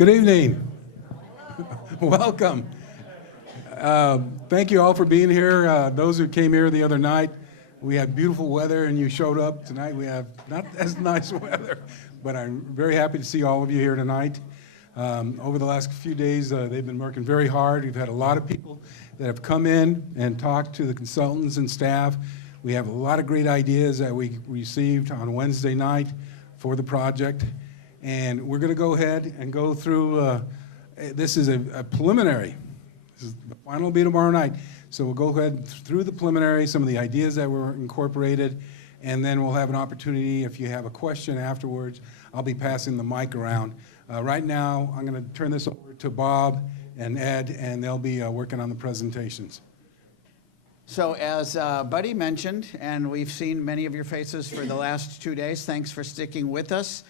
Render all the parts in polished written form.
Good evening. Welcome. Thank you all for being here. Those who came here the other night, we had beautiful weather and you showed up. Tonight we have not as nice weather, but I'm very happy to see all of you here tonight. Over the last few days, they've been working very hard. We've had a lot of people that have come in and talked to the consultants and staff. We have a lot of great ideas that we received on Wednesday night for the project. And we're going to go ahead and go through, this is a preliminary. This is the final will be tomorrow night. So we'll go ahead through the preliminary, some of the ideas that were incorporated, and then we'll have an opportunity, if you have a question afterwards, I'll be passing the mic around. Right now, I'm going to turn this over to Bob and Ed, and they'll be working on the presentations. So as Buddy mentioned, and we've seen many of your faces for the last 2 days, thanks for sticking with us.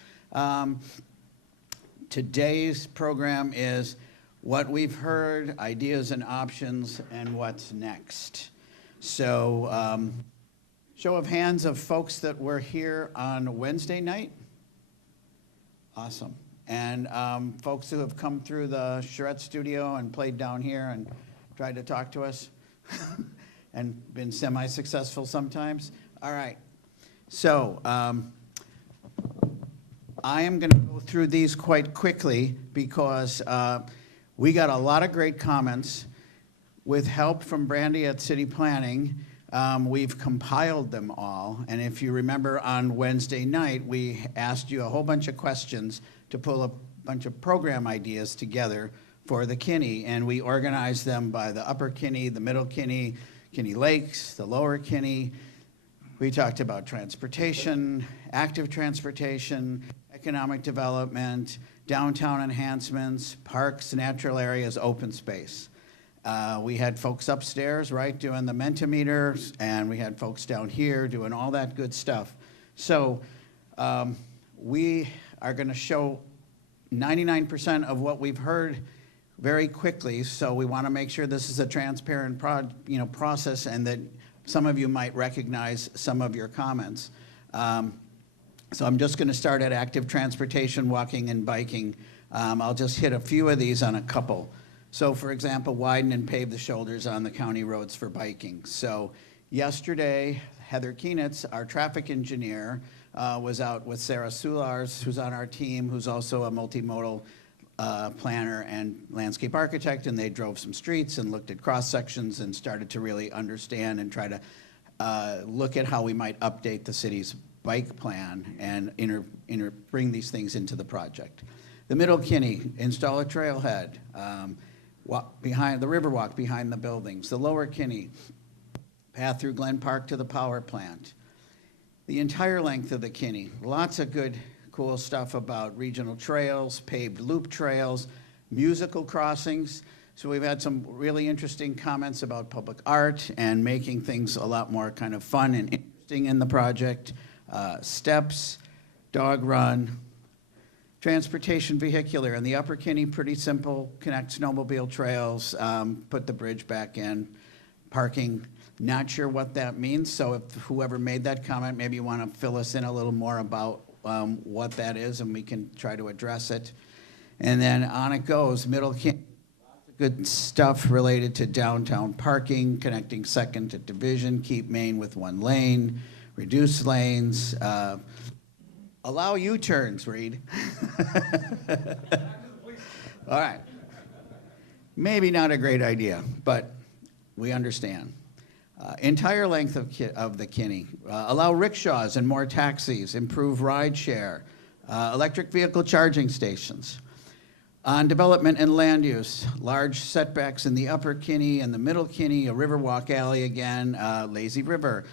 Today's program is what we've heard, ideas and options, and what's next. So show of hands of folks that were here on Wednesday night. Awesome. And folks who have come through the Charrette studio and played down here and tried to talk to us and been semi-successful sometimes. All right. So I am going to go through these quite quickly because we got a lot of great comments. With help from Brandy at City Planning, we've compiled them all. And if you remember on Wednesday night, we asked you a whole bunch of questions to pull a bunch of program ideas together for the Kinni. And we organized them by the Upper Kinni, the Middle Kinni, Kinni Lakes, the Lower Kinni. We talked about transportation, active transportation, economic development, downtown enhancements, parks, natural areas, open space. We had folks upstairs, right, doing the Mentimeters, and we had folks down here doing all that good stuff. So we are going to show 99% of what we've heard very quickly, so we want to make sure this is a transparent process and that some of you might recognize some of your comments. So I'm just going to start at active transportation, walking and biking. I'll just hit a few of these on a couple. So for example, widen and pave the shoulders on the county roads for biking. So yesterday, Heather Kienitz, our traffic engineer, was out with Sarah Sulars, who's on our team, who's also a multimodal planner and landscape architect, and they drove some streets and looked at cross sections and started to really understand and try to look at how we might update the city's bike plan and bring these things into the project. The Middle Kinni, install a trailhead, walk behind the Riverwalk behind the buildings. The Lower Kinni, path through Glen Park to the power plant. The entire length of the Kinni, lots of good, cool stuff about regional trails, paved loop trails, musical crossings. So we've had some really interesting comments about public art and making things a lot more kind of fun and interesting in the project. Steps, dog run, transportation vehicular. In the Upper Kinni, pretty simple, connect snowmobile trails, put the bridge back in, parking. Not sure what that means, so if whoever made that comment, maybe you want to fill us in a little more about what that is, and we can try to address it. And then on it goes, Middle Kinni. Good stuff related to downtown parking, connecting Second to Division, keep Main with one lane, reduce lanes, allow U-turns, Reed. All right. Maybe not a great idea, but we understand. Entire length of the Kinni. Allow rickshaws and more taxis, improve ride share, electric vehicle charging stations. On development and land use, large setbacks in the Upper Kinni and the Middle Kinni, a Riverwalk alley again, lazy river,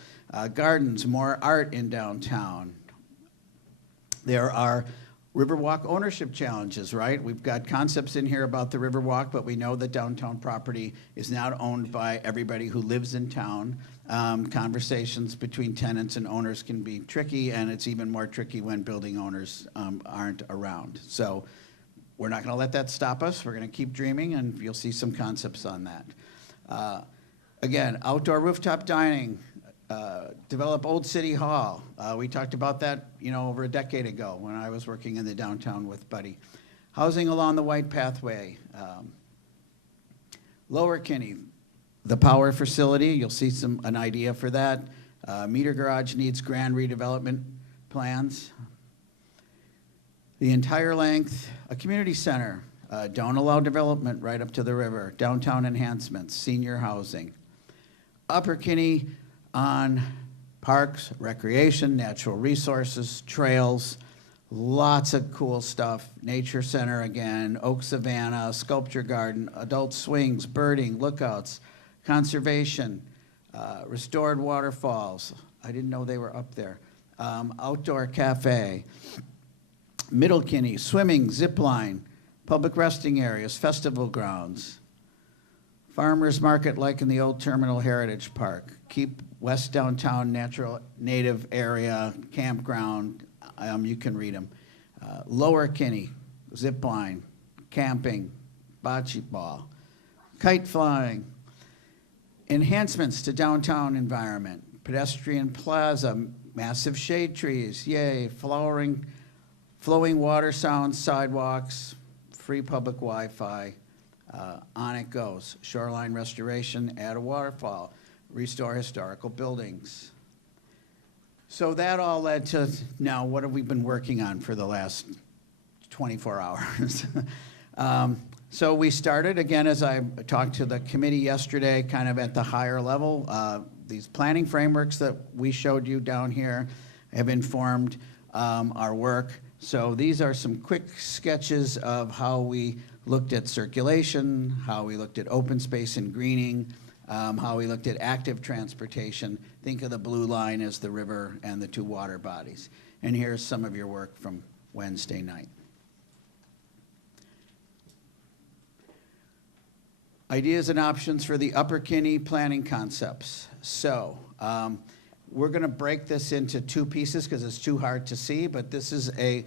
gardens, more art in downtown. There are Riverwalk ownership challenges, right? We've got concepts in here about the Riverwalk, but we know that downtown property is not owned by everybody who lives in town. Conversations between tenants and owners can be tricky, and it's even more tricky when building owners aren't around. So we're not going to let that stop us. We're going to keep dreaming, and you'll see some concepts on that. Again, outdoor rooftop dining, develop Old City Hall. We talked about that, over a decade ago when I was working in the downtown with Buddy. Housing along the White Pathway. Lower Kinni, the power facility, you'll see an idea for that. Meter garage needs grand redevelopment plans. The entire length, a community center, don't allow development right up to the river, downtown enhancements, senior housing. Upper Kinni on parks, recreation, natural resources, trails, lots of cool stuff. Nature center again, Oak Savannah, sculpture garden, adult swings, birding, lookouts, conservation, restored waterfalls. I didn't know they were up there. Outdoor cafe. Middle Kinni, swimming, zip line, public resting areas, festival grounds. Farmers market like in the old Terminal Heritage Park. Keep West Downtown natural native area, campground, you can read them. Lower Kinni, zip line, camping, bocce ball, kite flying. Enhancements to downtown environment, pedestrian plaza, massive shade trees, yay, flowing water sounds, sidewalks, free public Wi-Fi, on it goes. Shoreline restoration, add a waterfall, restore historical buildings. So that all led to, now what have we been working on for the last 24 hours? So we started, again, as I talked to the committee yesterday, kind of at the higher level. These planning frameworks that we showed you down here have informed our work. So these are some quick sketches of how we looked at circulation, how we looked at open space and greening, how we looked at active transportation. Think of the blue line as the river and the two water bodies. And here's some of your work from Wednesday night. Ideas and options for the Upper Kinni planning concepts. So we're going to break this into two pieces because it's too hard to see, but this is a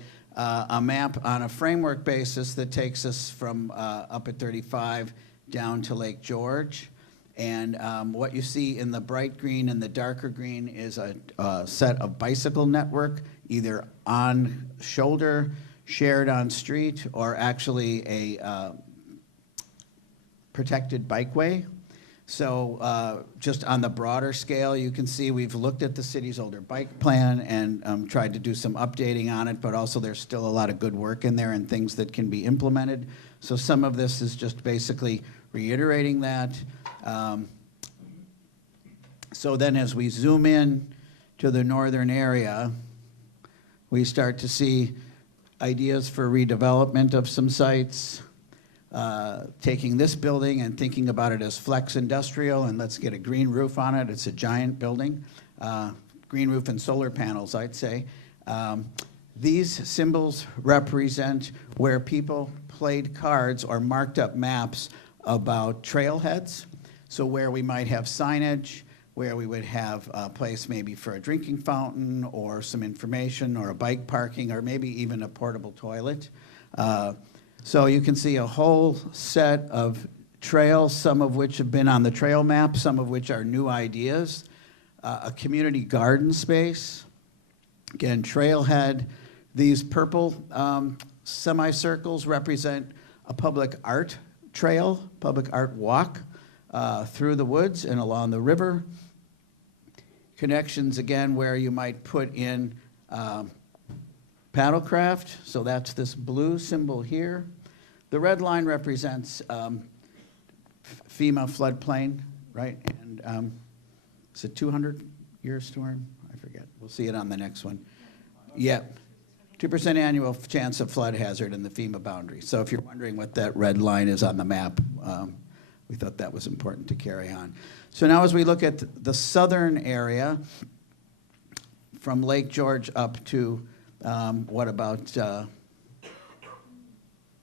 map on a framework basis that takes us from up at 35 down to Lake George. And what you see in the bright green and the darker green is a set of bicycle network, either on shoulder, shared on street, or actually a protected bikeway. So just on the broader scale, you can see we've looked at the city's older bike plan and tried to do some updating on it, but also there's still a lot of good work in there and things that can be implemented. So some of this is just basically reiterating that. So then as we zoom in to the northern area, we start to see ideas for redevelopment of some sites, taking this building and thinking about it as flex industrial, and let's get a green roof on it. It's a giant building, green roof and solar panels, I'd say. These symbols represent where people played cards or marked up maps about trailheads. So where we might have signage, where we would have a place maybe for a drinking fountain or some information or a bike parking or maybe even a portable toilet. So you can see a whole set of trails, some of which have been on the trail map, some of which are new ideas. A community garden space, again, trailhead. These purple semicircles represent a public art trail, public art walk through the woods and along the river. Connections, again, where you might put in paddlecraft, so that's this blue symbol here. The red line represents FEMA floodplain, right? And it's a 200-year storm? I forget. We'll see it on the next one. Yeah, 2% annual chance of flood hazard in the FEMA boundary. So if you're wondering what that red line is on the map, we thought that was important to carry on. So now as we look at the southern area, from Lake George up to what about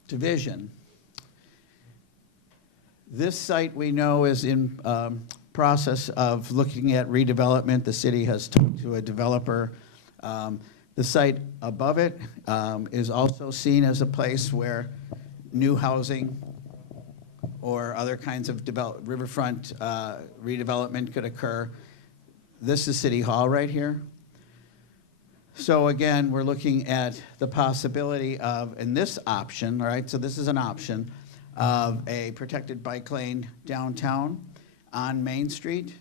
Division? This site we know is in process of looking at redevelopment. The city has talked to a developer. The site above it is also seen as a place where new housing or other kinds of riverfront redevelopment could occur. This is City Hall right here. So again, we're looking at the possibility of, in this option, all right, so this is an option of a protected bike lane downtown on Main Street,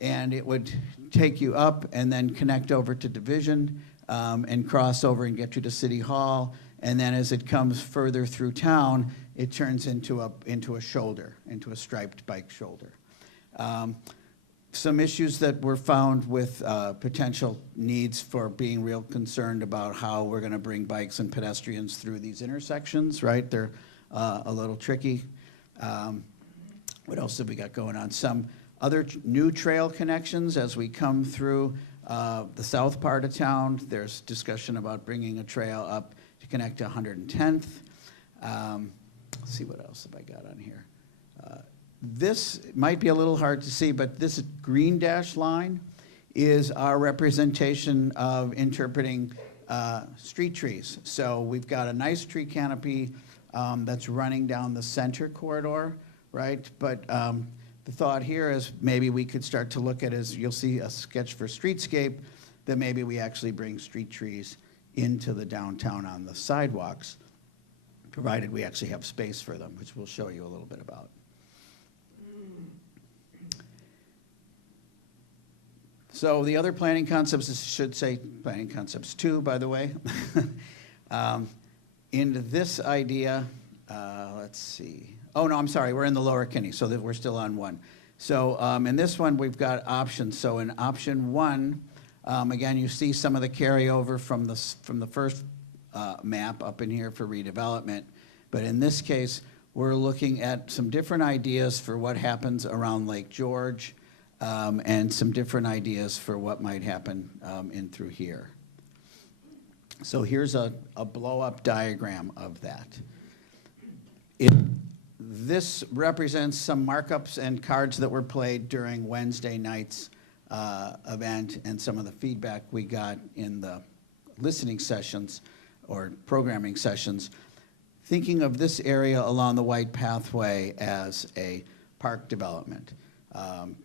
and it would take you up and then connect over to Division and cross over and get you to City Hall, and then as it comes further through town, it turns into a shoulder, into a striped bike shoulder. Some issues that were found with potential needs for being real concerned about how we're going to bring bikes and pedestrians through these intersections, right? They're a little tricky. What else have we got going on? Some other new trail connections as we come through the south part of town. There's discussion about bringing a trail up to connect to 110th. Let's see what else have I got on here. This might be a little hard to see, but this green dash line is our representation of interpreting street trees. So we've got a nice tree canopy that's running down the center corridor, right? But the thought here is maybe we could start to look at, as you'll see a sketch for streetscape, that maybe we actually bring street trees into the downtown on the sidewalks, provided we actually have space for them, which we'll show you a little bit about. So the other planning concepts, this should say planning concepts 2, by the way. Into this idea, let's see. Oh, no, I'm sorry, we're in the lower Kinni, so that we're still on 1. So in this one, we've got options. So in option 1, again, you see some of the carryover from the first map up in here for redevelopment. But in this case, we're looking at some different ideas for what happens around Lake George, and some different ideas for what might happen in through here. So here's a blow-up diagram of that. This represents some markups and cards that were played during Wednesday night's event and some of the feedback we got in the listening sessions or programming sessions, thinking of this area along the White Pathway as a park development.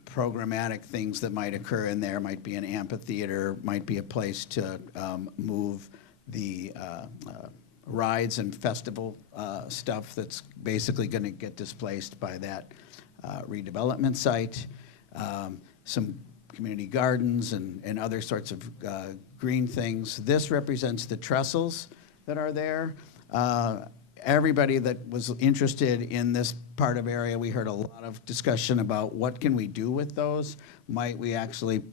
Programmatic things that might occur in there might be an amphitheater, might be a place to move the rides and festival stuff that's basically going to get displaced by that redevelopment site. Some community gardens and other sorts of green things. This represents the trestles that are there. Everybody that was interested in this part of area, we heard a lot of discussion about what can we do with those. Might we actually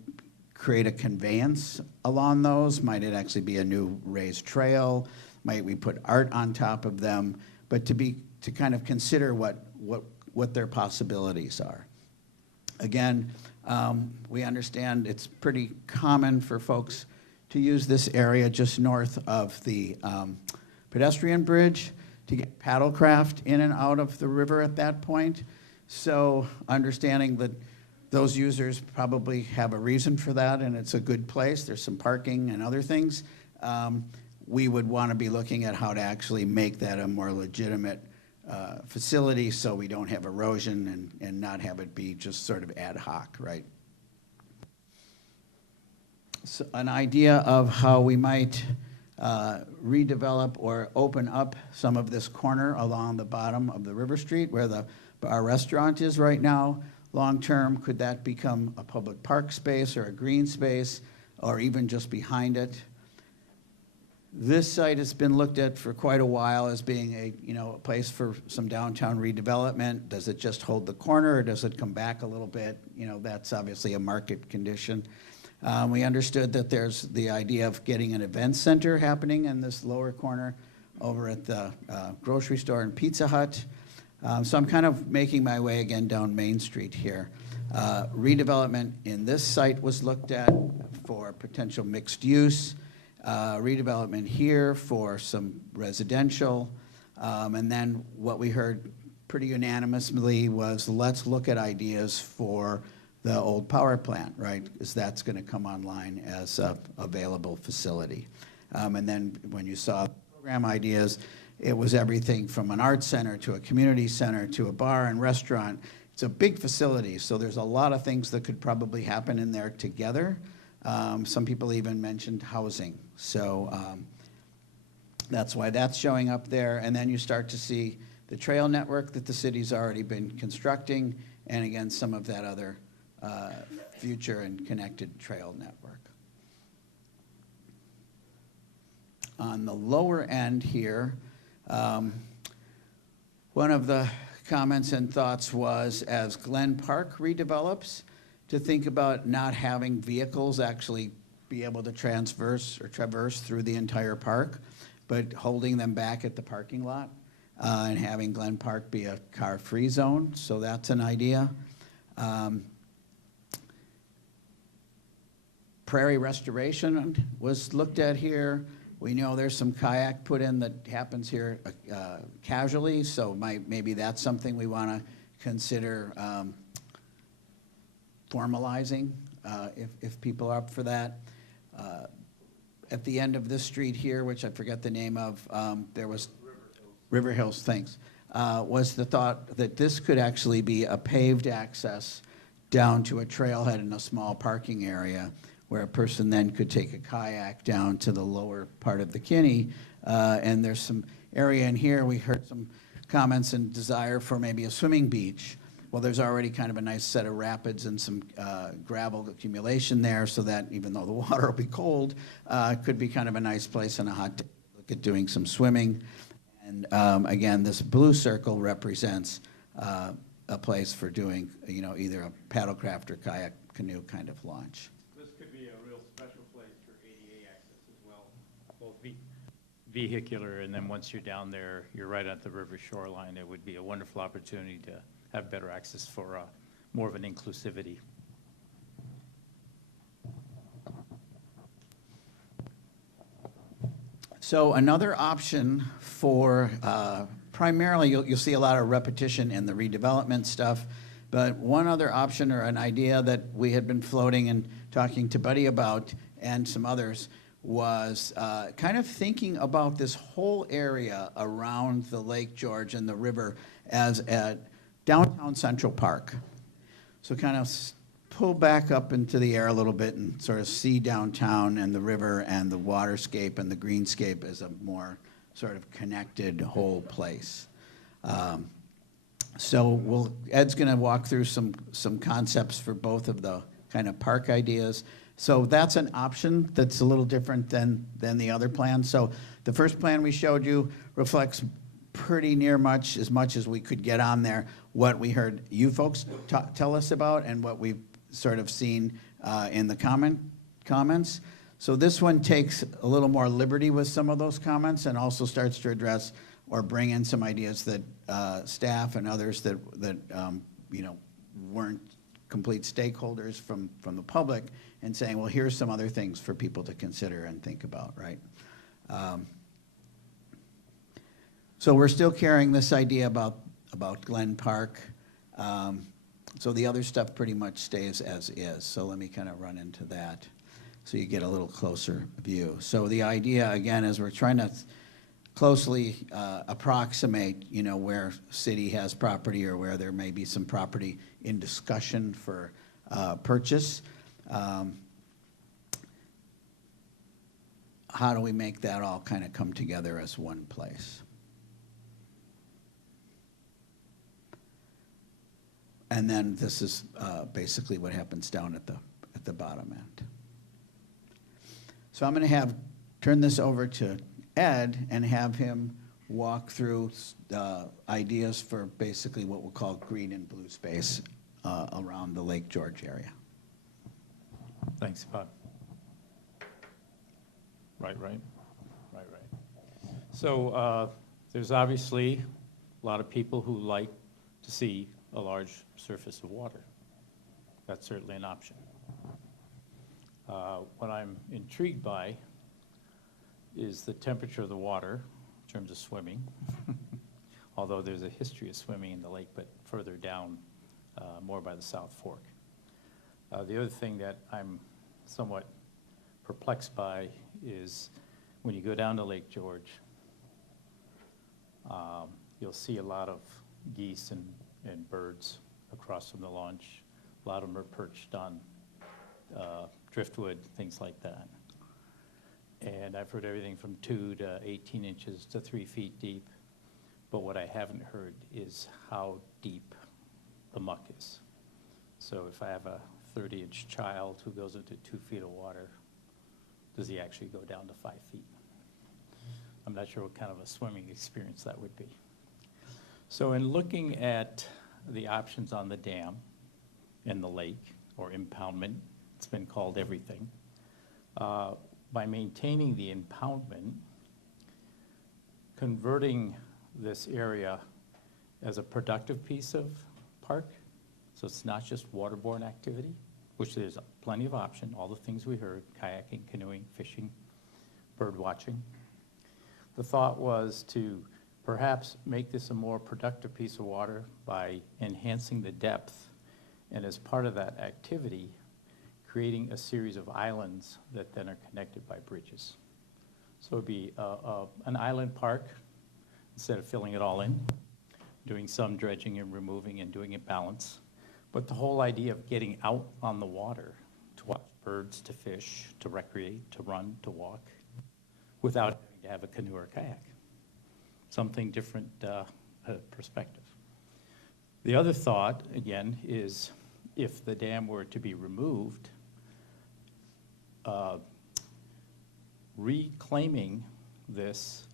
create a conveyance along those? Might it actually be a new raised trail? Might we put art on top of them? But to kind of consider what their possibilities are. Again, we understand it's pretty common for folks to use this area just north of the pedestrian bridge to get paddlecraft in and out of the river at that point. So understanding that those users probably have a reason for that and it's a good place, there's some parking and other things, we would want to be looking at how to actually make that a more legitimate facility so we don't have erosion and not have it be just sort of ad hoc, right? So an idea of how we might redevelop or open up some of this corner along the bottom of the River Street where our restaurant is right now. Long term, could that become a public park space or a green space or even just behind it? This site has been looked at for quite a while as being a place for some downtown redevelopment. Does it just hold the corner or does it come back a little bit? That's obviously a market condition. We understood that there's the idea of getting an event center happening in this lower corner over at the grocery store and Pizza Hut. So I'm kind of making my way again down Main Street here. Redevelopment in this site was looked at for potential mixed use. Redevelopment here for some residential. And then what we heard pretty unanimously was let's look at ideas for the old power plant, right? Because that's going to come online as a available facility. And then when you saw program ideas, it was everything from an art center to a community center to a bar and restaurant. It's a big facility, so there's a lot of things that could probably happen in there together. Some people even mentioned housing. So that's why that's showing up there. And then you start to see the trail network that the city's already been constructing, and again, some of that other future and connected trail network. On the lower end here, one of the comments and thoughts was, as Glen Park redevelops, to think about not having vehicles actually be able to traverse through the entire park, but holding them back at the parking lot and having Glen Park be a car-free zone. So that's an idea. Prairie restoration was looked at here. We know there's some kayak put in that happens here casually, so maybe that's something we want to consider formalizing if people are up for that. At the end of this street here, which I forget the name of, there was River Hills, thanks, was the thought that this could actually be a paved access down to a trailhead in a small parking area where a person then could take a kayak down to the lower part of the Kinni. And there's some area in here, we heard some comments and desire for maybe a swimming beach. Well, there's already kind of a nice set of rapids and some gravel accumulation there, so that even though the water will be cold, it could be kind of a nice place on a hot day to look at doing some swimming. And again, this blue circle represents a place for doing, either a paddlecraft or kayak canoe kind of launch. This could be a real special place for ADA access as well, both vehicular, and then once you're down there, you're right at the river shoreline. It would be a wonderful opportunity to have better access for more of an inclusivity. So another option for, primarily, you'll see a lot of repetition in the redevelopment stuff, but one other option or an idea that we had been floating and talking to Buddy about and some others was kind of thinking about this whole area around the Lake George and the river as a downtown Central Park. So kind of pull back up into the air a little bit and sort of see downtown and the river and the waterscape and the greenscape as a more sort of connected whole place. So Ed's going to walk through some concepts for both of the kind of park ideas. So that's an option that's a little different than the other plan. So the first plan we showed you reflects pretty near much as we could get on there what we heard you folks tell us about and what we've sort of seen in the comments. So this one takes a little more liberty with some of those comments and also starts to address or bring in some ideas that staff and others that weren't complete stakeholders from the public, and saying, well, here's some other things for people to consider and think about, right? So we're still carrying this idea about Glen Park. So the other stuff pretty much stays as is. So let me kind of run into that so you get a little closer view. So the idea, again, is we're trying to closely approximate, where city has property or where there may be some property in discussion for purchase. How do we make that all kind of come together as one place? And then this is basically what happens down at the bottom end. So I'm going to turn this over to Ed and have him walk through ideas for basically what we'll call green and blue space around the Lake George area. Thanks, Bob. Right. So there's obviously a lot of people who like to see a large surface of water. That's certainly an option. What I'm intrigued by is the temperature of the water in terms of swimming, although there's a history of swimming in the lake, but further down, more by the South Fork. The other thing that I'm somewhat perplexed by is when you go down to Lake George, you'll see a lot of geese and birds across from the launch. A lot of them are perched on driftwood, things like that. And I've heard everything from 2 to 18 inches to 3 feet deep. But what I haven't heard is how deep the muck is. So if I have a 30-inch child who goes into 2 feet of water, does he actually go down to 5 feet? I'm not sure what kind of a swimming experience that would be. So in looking at the options on the dam and the lake, or impoundment, it's been called everything, by maintaining the impoundment, converting this area as a productive piece of park, so it's not just waterborne activity, which there's plenty of option, all the things we heard, kayaking, canoeing, fishing, bird watching. The thought was to perhaps make this a more productive piece of water by enhancing the depth, and as part of that activity, creating a series of islands that then are connected by bridges. So it'd be an island park, instead of filling it all in, doing some dredging and removing and doing it balanced. But the whole idea of getting out on the water to watch birds, to fish, to recreate, to run, to walk, without having to have a canoe or kayak. Something different perspective. The other thought, again, is if the dam were to be removed, reclaiming this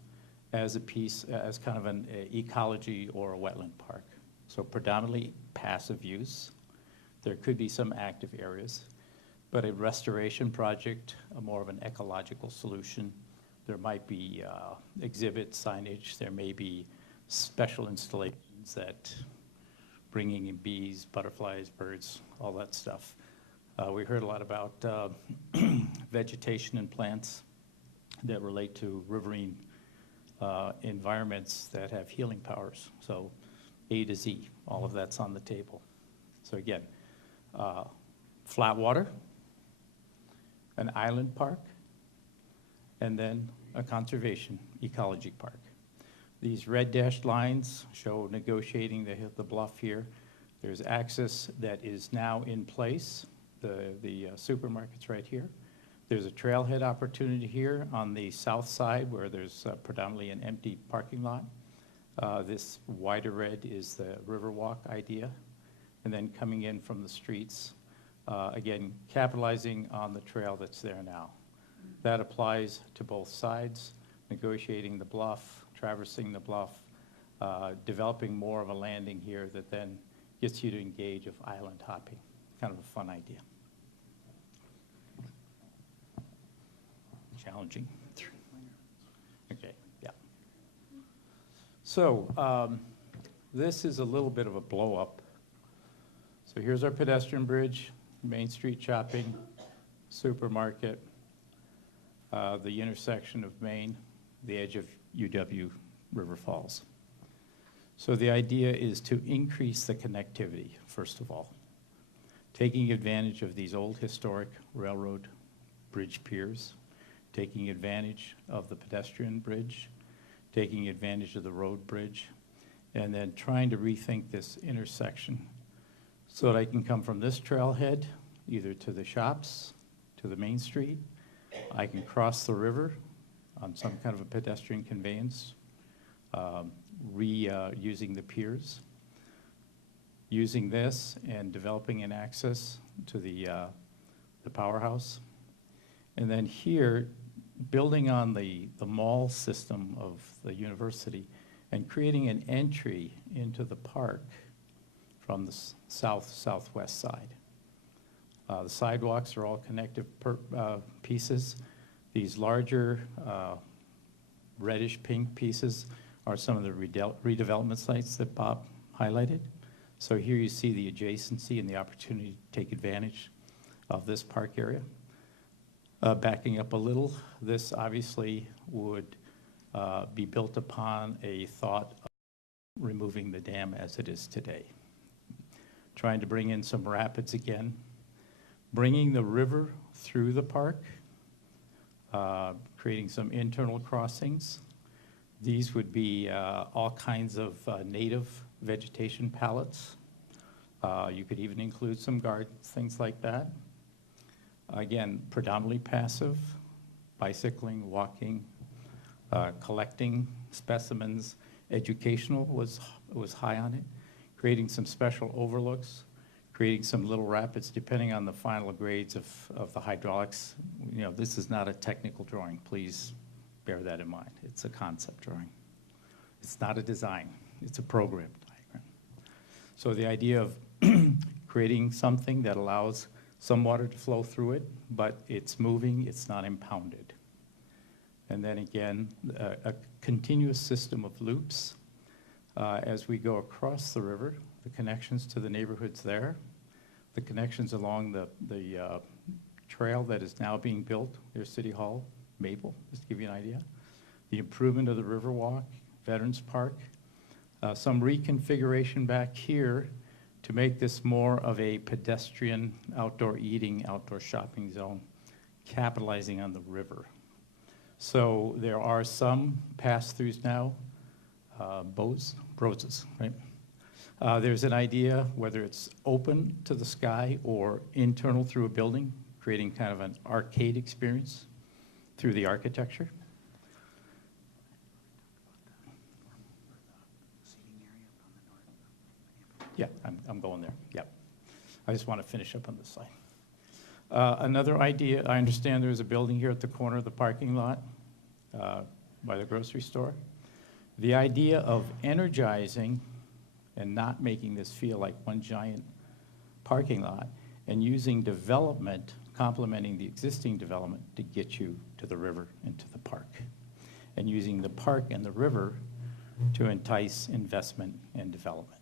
as a piece, as kind of an ecology or a wetland park. So predominantly passive use. There could be some active areas, but a restoration project, more of an ecological solution. There might be exhibit signage. There may be special installations that bringing in bees, butterflies, birds, all that stuff. We heard a lot about vegetation and plants that relate to riverine environments that have healing powers. So A to Z, all of that's on the table. So again, flat water, an island park, and then a conservation ecology park. These red dashed lines show negotiating the bluff here. There's access that is now in place. The supermarket's right here. There's a trailhead opportunity here on the south side where there's predominantly an empty parking lot. This wider red is the Riverwalk idea. And then coming in from the streets, again, capitalizing on the trail that's there now. That applies to both sides, negotiating the bluff, traversing the bluff, developing more of a landing here that then gets you to engage of island hopping. Kind of a fun idea. Challenging. Okay, yeah. So this is a little bit of a blow up. So here's our pedestrian bridge, Main Street shopping, supermarket, the intersection of Main, the edge of UW River Falls. So the idea is to increase the connectivity, first of all, taking advantage of these old historic railroad bridge piers, taking advantage of the pedestrian bridge, taking advantage of the road bridge, and then trying to rethink this intersection so that I can come from this trailhead either to the shops, to the main street. I can cross the river on some kind of a pedestrian conveyance, using the piers, using this and developing an access to the powerhouse. And then here, building on the mall system of the university and creating an entry into the park from the southwest side. The sidewalks are all connective pieces. These larger reddish pink pieces are some of the redevelopment sites that Bob highlighted. So here you see the adjacency and the opportunity to take advantage of this park area. Backing up a little, this obviously would be built upon a thought of removing the dam as it is today. Trying to bring in some rapids again, bringing the river through the park, creating some internal crossings. These would be all kinds of native vegetation palettes. You could even include some gardens, things like that. Again, predominantly passive, bicycling, walking, collecting specimens. Educational was high on it, creating some special overlooks, creating some little rapids depending on the final grades of the hydraulics. You know, this is not a technical drawing. Please bear that in mind. It's a concept drawing. It's not a design. It's a program diagram. So the idea of creating something that allows some water to flow through it, but it's moving, it's not impounded. And then again, a continuous system of loops as we go across the river, the connections to the neighborhoods there, the connections along the trail that is now being built near City Hall, Maple, just to give you an idea, the improvement of the Riverwalk, Veterans Park, some reconfiguration back here to make this more of a pedestrian, outdoor eating, outdoor shopping zone, capitalizing on the river. So there are some pass-throughs now, broses, right? There's an idea, whether it's open to the sky or internal through a building, creating kind of an arcade experience through the architecture. Yeah, I'm going there, yeah. I just want to finish up on this slide. Another idea, I understand there's a building here at the corner of the parking lot by the grocery store. The idea of energizing and not making this feel like one giant parking lot and using development, complementing the existing development to get you to the river and to the park. And using the park and the river to entice investment and development.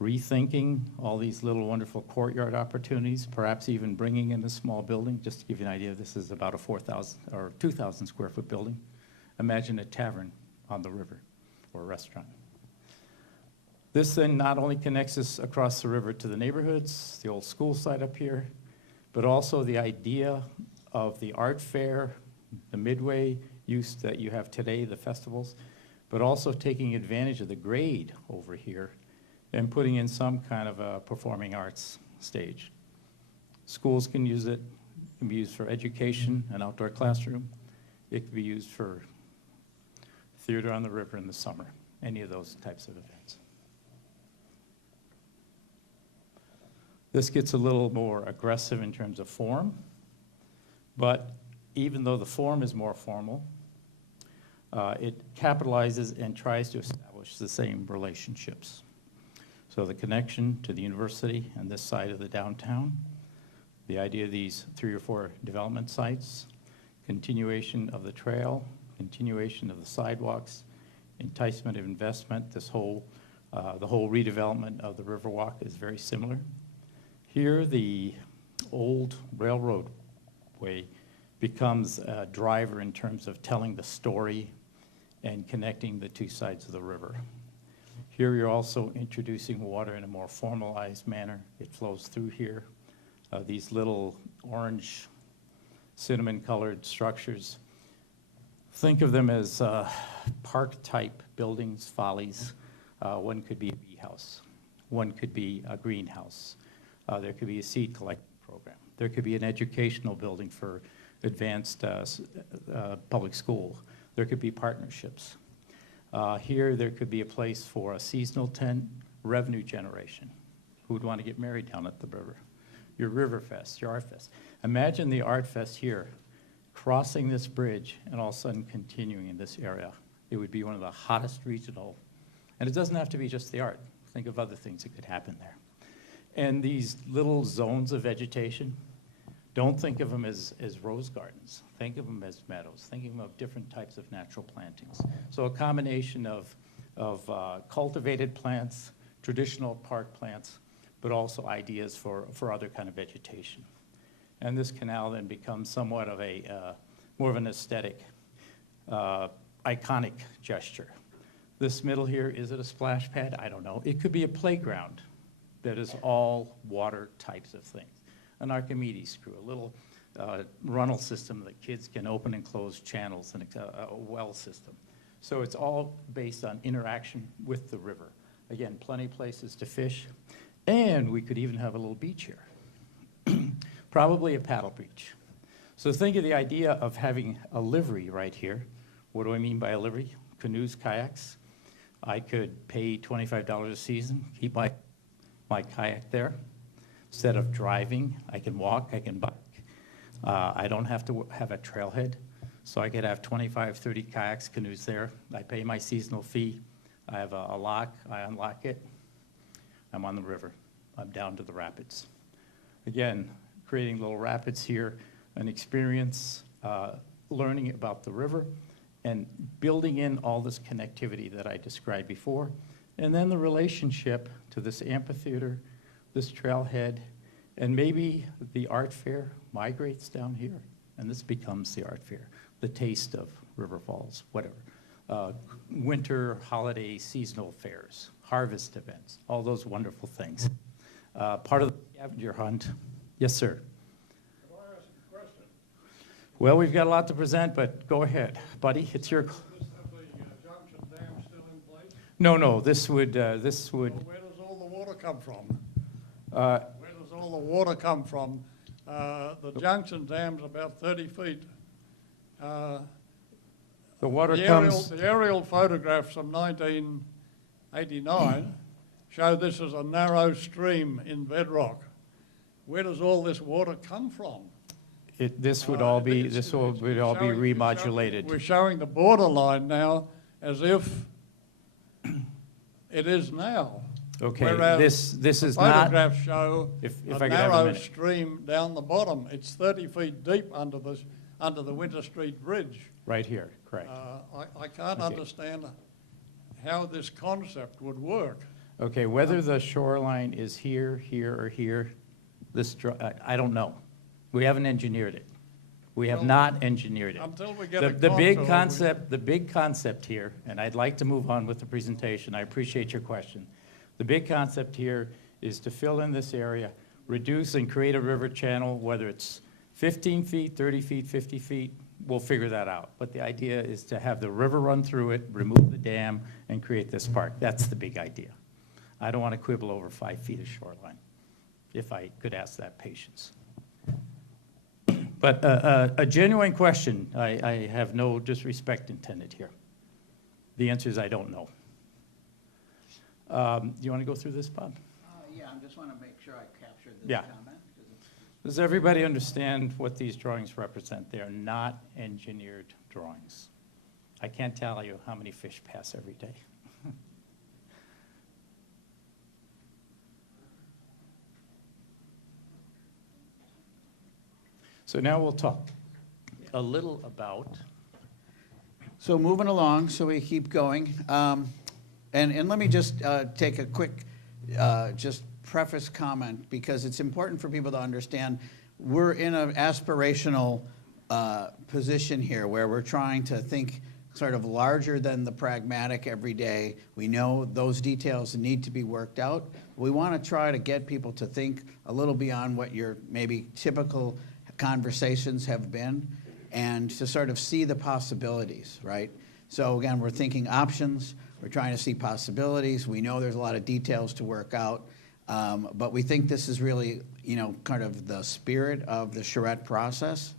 Rethinking all these little wonderful courtyard opportunities, perhaps even bringing in a small building. Just to give you an idea, this is about a 4,000 or 2,000 square foot building. Imagine a tavern on the river or a restaurant. This then not only connects us across the river to the neighborhoods, the old school site up here, but also the idea of the art fair, the midway use that you have today, the festivals, but also taking advantage of the grade over here and putting in some kind of a performing arts stage. Schools can use it. It can be used for education, an outdoor classroom. It can be used for theater on the river in the summer, any of those types of events. This gets a little more aggressive in terms of form, but even though the form is more formal, it capitalizes and tries to establish the same relationships. So the connection to the university and this side of the downtown, the idea of these 3 or 4 development sites, continuation of the trail, continuation of the sidewalks, enticement of investment, the whole redevelopment of the Riverwalk is very similar. Here, the old railroad way becomes a driver in terms of telling the story and connecting the 2 sides of the river. Here you're also introducing water in a more formalized manner. It flows through here. These little orange cinnamon-colored structures, think of them as park-type buildings, follies. One could be a bee house. One could be a greenhouse. There could be a seed collecting program. There could be an educational building for advanced public school. There could be partnerships. Here, there could be a place for a seasonal tent, revenue generation. Who would want to get married down at the river? Your River Fest, your Art Fest. Imagine the Art Fest here, crossing this bridge and all of a sudden continuing in this area. It would be one of the hottest regional, and it doesn't have to be just the art. Think of other things that could happen there. And these little zones of vegetation, don't think of them as rose gardens. Think of them as meadows. Think of them of different types of natural plantings. So a combination of cultivated plants, traditional park plants, but also ideas for other kind of vegetation. And this canal then becomes somewhat of a, more of an aesthetic, iconic gesture. This middle here, is it a splash pad? I don't know. It could be a playground that is all water types of things. An Archimedes screw, a little runnel system that kids can open and close channels, and a well system. So it's all based on interaction with the river. Again, plenty of places to fish, and we could even have a little beach here. Probably a paddle beach. So think of the idea of having a livery right here. What do I mean by a livery? Canoes, kayaks. I could pay $25 a season, keep my kayak there. Instead of driving, I can walk, I can bike. I don't have to have a trailhead, so I could have 25, 30 kayaks, canoes there. I pay my seasonal fee. I have a lock, I unlock it. I'm on the river. I'm down to the rapids. Again, creating little rapids here, an experience, learning about the river, and building in all this connectivity that I described before. And then the relationship to this amphitheater, this trailhead, and maybe the art fair migrates down here, and this becomes the art fair, the taste of River Falls, whatever. Winter, holiday, seasonal fairs, harvest events, all those wonderful things. Part of the scavenger hunt. Yes, sir. Can I ask a question? Well, we've got a lot to present, but go ahead, buddy. It's your. Does this have the junction dam still in place? No. This would. Well, where does all the water come from? Uh, Where does all the water come from? The junction dam's about 30 feet. the water The comes. aerial photographs from 1989 show this as a narrow stream in bedrock. Where does all this water come from? This would all be. It's- This would it's all be showing- remodulated. We're showing the borderline now as if it is now. Okay. Whereas This the is not. photographs show If a I could have a narrow minute. stream down the bottom. It's 30 feet deep under the Winter Street Bridge. Right here. Correct. I can't Okay. understand how this concept would work. Okay, whether the shoreline is here, or here, I don't know. We haven't engineered it. We have Well, not engineered it. Until we get The a the big contour, concept, the big concept here, and I'd like to move on with the presentation, I appreciate your question. The big concept here is to fill in this area, reduce and create a river channel, whether it's 15 feet, 30 feet, 50 feet, we'll figure that out. But the idea is to have the river run through it, remove the dam, and create this park. That's the big idea. I don't want to quibble over 5 feet of shoreline, if I could ask that patience. But a genuine question, I have no disrespect intended here. The answer is I don't know. Do you want to go through this, Bob? Yeah, I just want to make sure I captured this Yeah. comment. 'Cause it's- Does everybody understand what these drawings represent? They are not engineered drawings. I can't tell you how many fish pass every day. So now we'll talk a little about. So moving along, so we keep going. And let me just take a quick, just preface comment, because it's important for people to understand we're in an aspirational position here where we're trying to think sort of larger than the pragmatic every day. We know those details need to be worked out. We want to try to get people to think a little beyond what your maybe typical conversations have been, and to sort of see the possibilities, right? So again, we're thinking options, we're trying to see possibilities. We know there's a lot of details to work out, but we think this is really, kind of the spirit of the Charrette process.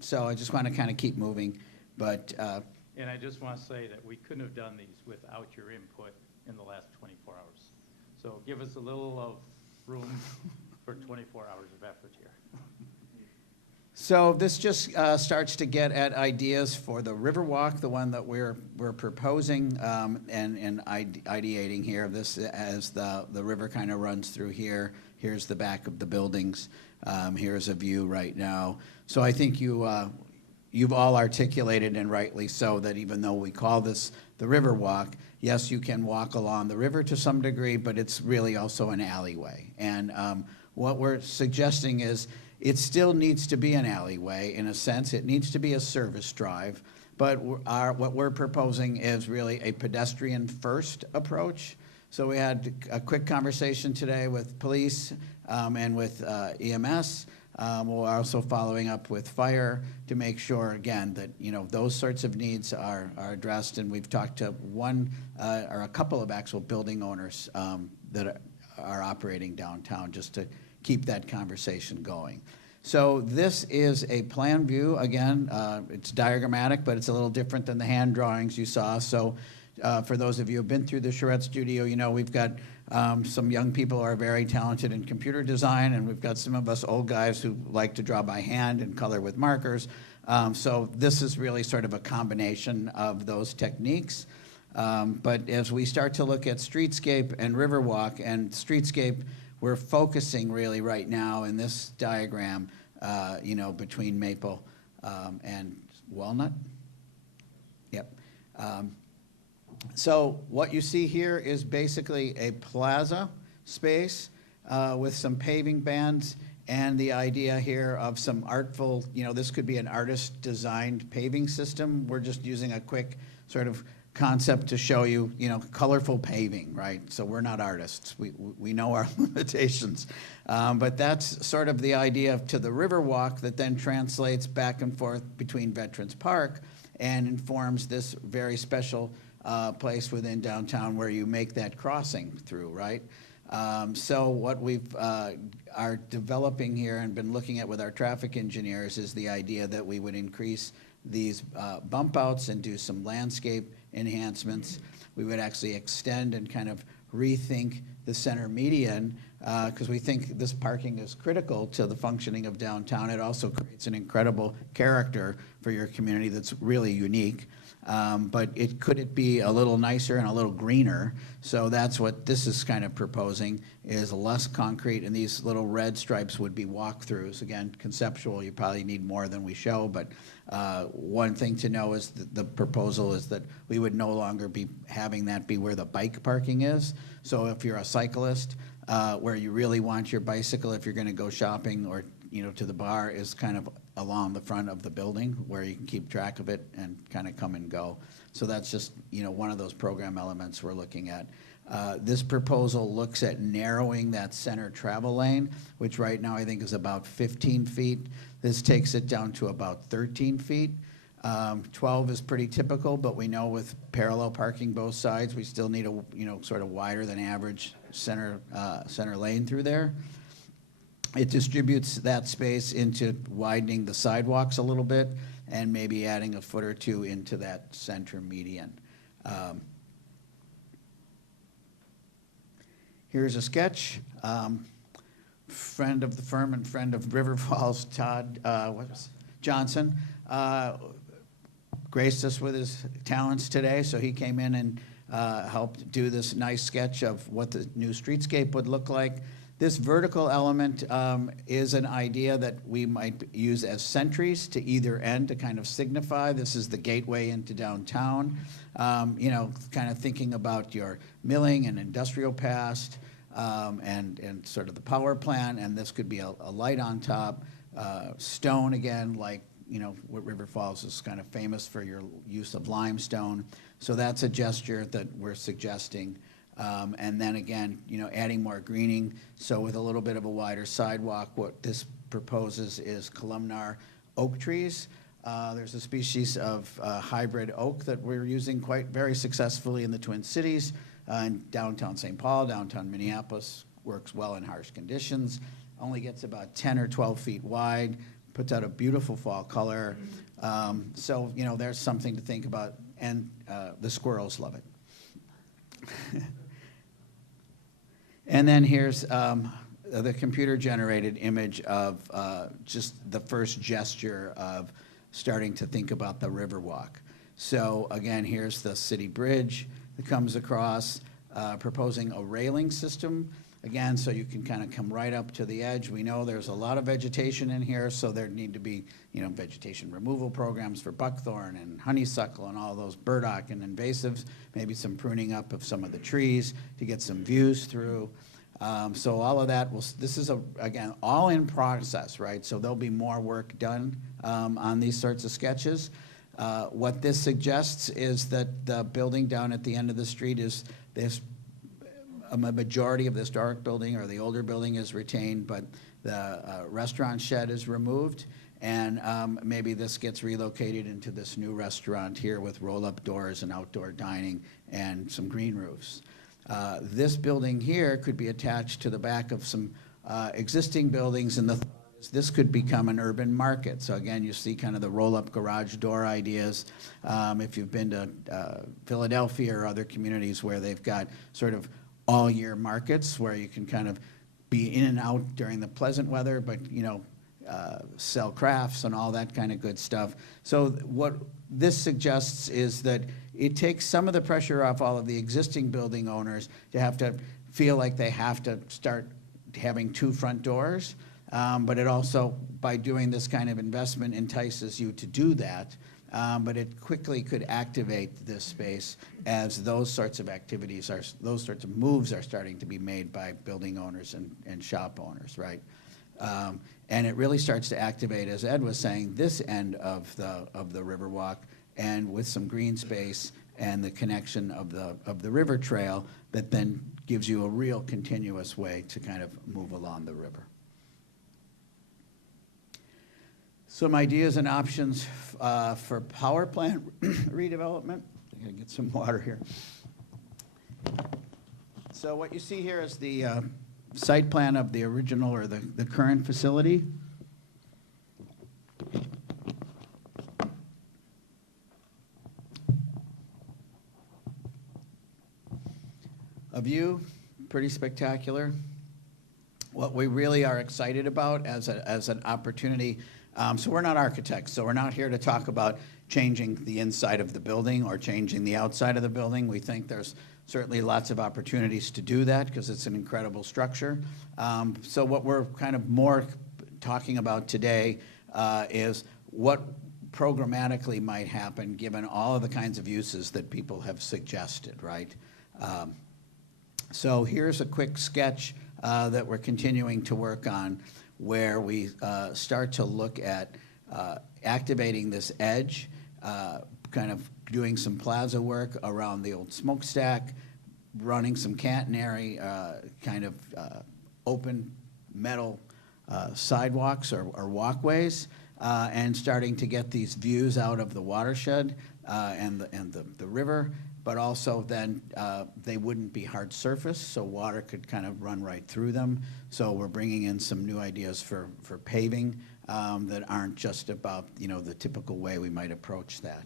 So I just want to kind of keep moving, but And I just want to say that we couldn't have done these without your input in the last 24 hours. So give us a little of room for 24 hours of effort here. So this just starts to get at ideas for the Riverwalk, the one that we're proposing and ideating here. This as the river kind of runs through here. Here's the back of the buildings. Here's a view right now. So I think you've all articulated, and rightly so, that even though we call this the Riverwalk, yes, you can walk along the river to some degree, but it's really also an alleyway. And what we're suggesting is it still needs to be an alleyway in a sense. It needs to be a service drive. But what we're proposing is really a pedestrian-first approach. So we had a quick conversation today with police and with EMS. We're also following up with fire to make sure, again, that those sorts of needs are addressed. And we've talked to one or a couple of actual building owners that are operating downtown, just to keep that conversation going. So this is a plan view. Again, it's diagrammatic, but it's a little different than the hand drawings you saw. So for those of you who've been through the Charrette studio, you know we've got some young people who are very talented in computer design, and we've got some of us old guys who like to draw by hand and color with markers. So this is really sort of a combination of those techniques. But as we start to look at streetscape and riverwalk, and streetscape, we're focusing really right now in this diagram, you know, between Maple and Walnut. Yep. So what you see here is basically a plaza space with some paving bands, and the idea here of some artful, you know, this could be an artist-designed paving system. We're just using a quick sort of concept to show you, you know, colorful paving, right? So we're not artists. We know our limitations. But that's sort of the idea to the Riverwalk that then translates back and forth between Veterans Park and informs this very special place within downtown where you make that crossing through, right? So what we've are developing here and been looking at with our traffic engineers is the idea that we would increase these bump outs and do some landscape enhancements. We would actually extend and kind of rethink the center median because we think this parking is critical to the functioning of downtown. It also creates an incredible character for your community that's really unique. But could it be a little nicer and a little greener? So that's what this is kind of proposing, is less concrete, and these little red stripes would be walkthroughs. Again, conceptual, you probably need more than we show, but one thing to know is that the proposal is that we would no longer be having that be where the bike parking is. So if you're a cyclist, where you really want your bicycle, if you're gonna go shopping or, you know, to the bar, is kind of along the front of the building where you can keep track of it and kind of come and go. So that's just, you know, one of those program elements we're looking at. This proposal looks at narrowing that center travel lane, which right now I think is about 15 feet. This takes it down to about 13 feet. 12 is pretty typical, but we know with parallel parking both sides, we still need a, you know, sort of wider than average center lane through there. It distributes that space into widening the sidewalks a little bit and maybe adding a foot or two into that center median. Here's a sketch. Friend of the firm and friend of River Falls, Todd Johnson, graced us with his talents today, so he came in and helped do this nice sketch of what the new streetscape would look like. This vertical element is an idea that we might use as sentries to either end to kind of signify this is the gateway into downtown. You know, kind of thinking about your milling and industrial past and sort of the power plant, and this could be a light on top. Stone, again, like, you know, what River Falls is kind of famous for your use of limestone. So that's a gesture that we're suggesting. And then again, you know, adding more greening. So with a little bit of a wider sidewalk, what this proposes is columnar oak trees. There's a species of hybrid oak that we're using very successfully in the Twin Cities, in downtown St. Paul, downtown Minneapolis, works well in harsh conditions, only gets about 10 or 12 feet wide, puts out a beautiful fall color. So, you know, there's something to think about, and the squirrels love it. And then here's the computer-generated image of just the first gesture of starting to think about the Riverwalk. So again, here's the city bridge that comes across, proposing a railing system. Again, so you can kind of come right up to the edge. We know there's a lot of vegetation in here, so there need to be, you know, vegetation removal programs for buckthorn and honeysuckle and all those burdock and invasives, maybe some pruning up of some of the trees to get some views through. So all of that, this is, again, all in process, right? So there'll be more work done on these sorts of sketches. What this suggests is that the building down at the end of the street is this. A majority of the historic building or the older building is retained, but the restaurant shed is removed, and maybe this gets relocated into this new restaurant here with roll-up doors and outdoor dining and some green roofs. This building here could be attached to the back of some existing buildings, and this could become an urban market. So again, you see kind of the roll-up garage door ideas. If you've been to Philadelphia or other communities where they've got sort of all-year markets where you can kind of be in and out during the pleasant weather, but sell crafts and all that kind of good stuff. So what this suggests is that it takes some of the pressure off all of the existing building owners to have to feel like they have to start having two front doors. But it also, by doing this kind of investment, entices you to do that. But it quickly could activate this space as those sorts of activities those sorts of moves are starting to be made by building owners and shop owners, right? And it really starts to activate, as Ed was saying, this end of the Riverwalk, and with some green space and the connection of the river trail that then gives you a real continuous way to kind of move along the river. Some ideas and options for power plant redevelopment. I gotta get some water here. So what you see here is the site plan of the original or the current facility. A view, pretty spectacular. What we really are excited about as an opportunity, so we're not architects, so we're not here to talk about changing the inside of the building or changing the outside of the building. We think there's certainly lots of opportunities to do that because it's an incredible structure. So what we're kind of more talking about today is what programmatically might happen given all of the kinds of uses that people have suggested, right? So here's a quick sketch that we're continuing to work on where we start to look at activating this edge, kind of doing some plaza work around the old smokestack, running some catenary kind of open metal sidewalks or walkways, and starting to get these views out of the watershed and the river, but also then they wouldn't be hard surface, so water could kind of run right through them. So we're bringing in some new ideas for paving that aren't just about the typical way we might approach that.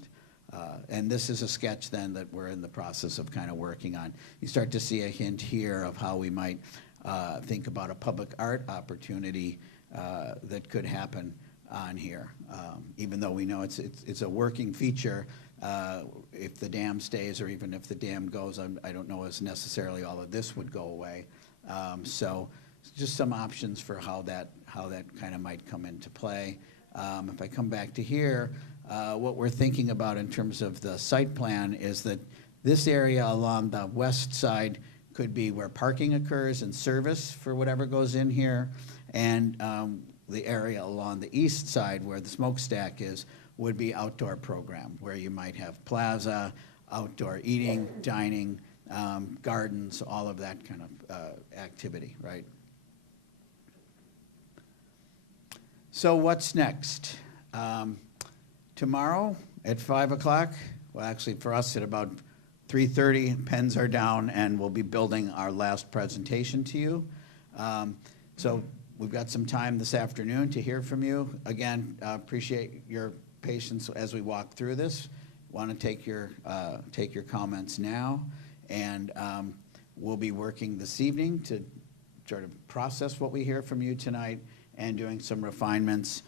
And this is a sketch then that we're in the process of kind of working on. You start to see a hint here of how we might think about a public art opportunity that could happen on here. Even though we know it's a working feature, if the dam stays or even if the dam goes, I don't know as necessarily all of this would go away. So just some options for how that kind of might come into play. If I come back to here, what we're thinking about in terms of the site plan is that this area along the west side could be where parking occurs and service for whatever goes in here, and the area along the east side where the smokestack is would be outdoor program, where you might have plaza, outdoor eating, dining, gardens, all of that kind of activity, right? So what's next? Tomorrow at 5 o'clock, well actually for us at about 3:30, pens are down and we'll be building our last presentation to you. So we've got some time this afternoon to hear from you. Again, appreciate your patience as we walk through this. Want to take your comments now, and we'll be working this evening to sort of process what we hear from you tonight and doing some refinements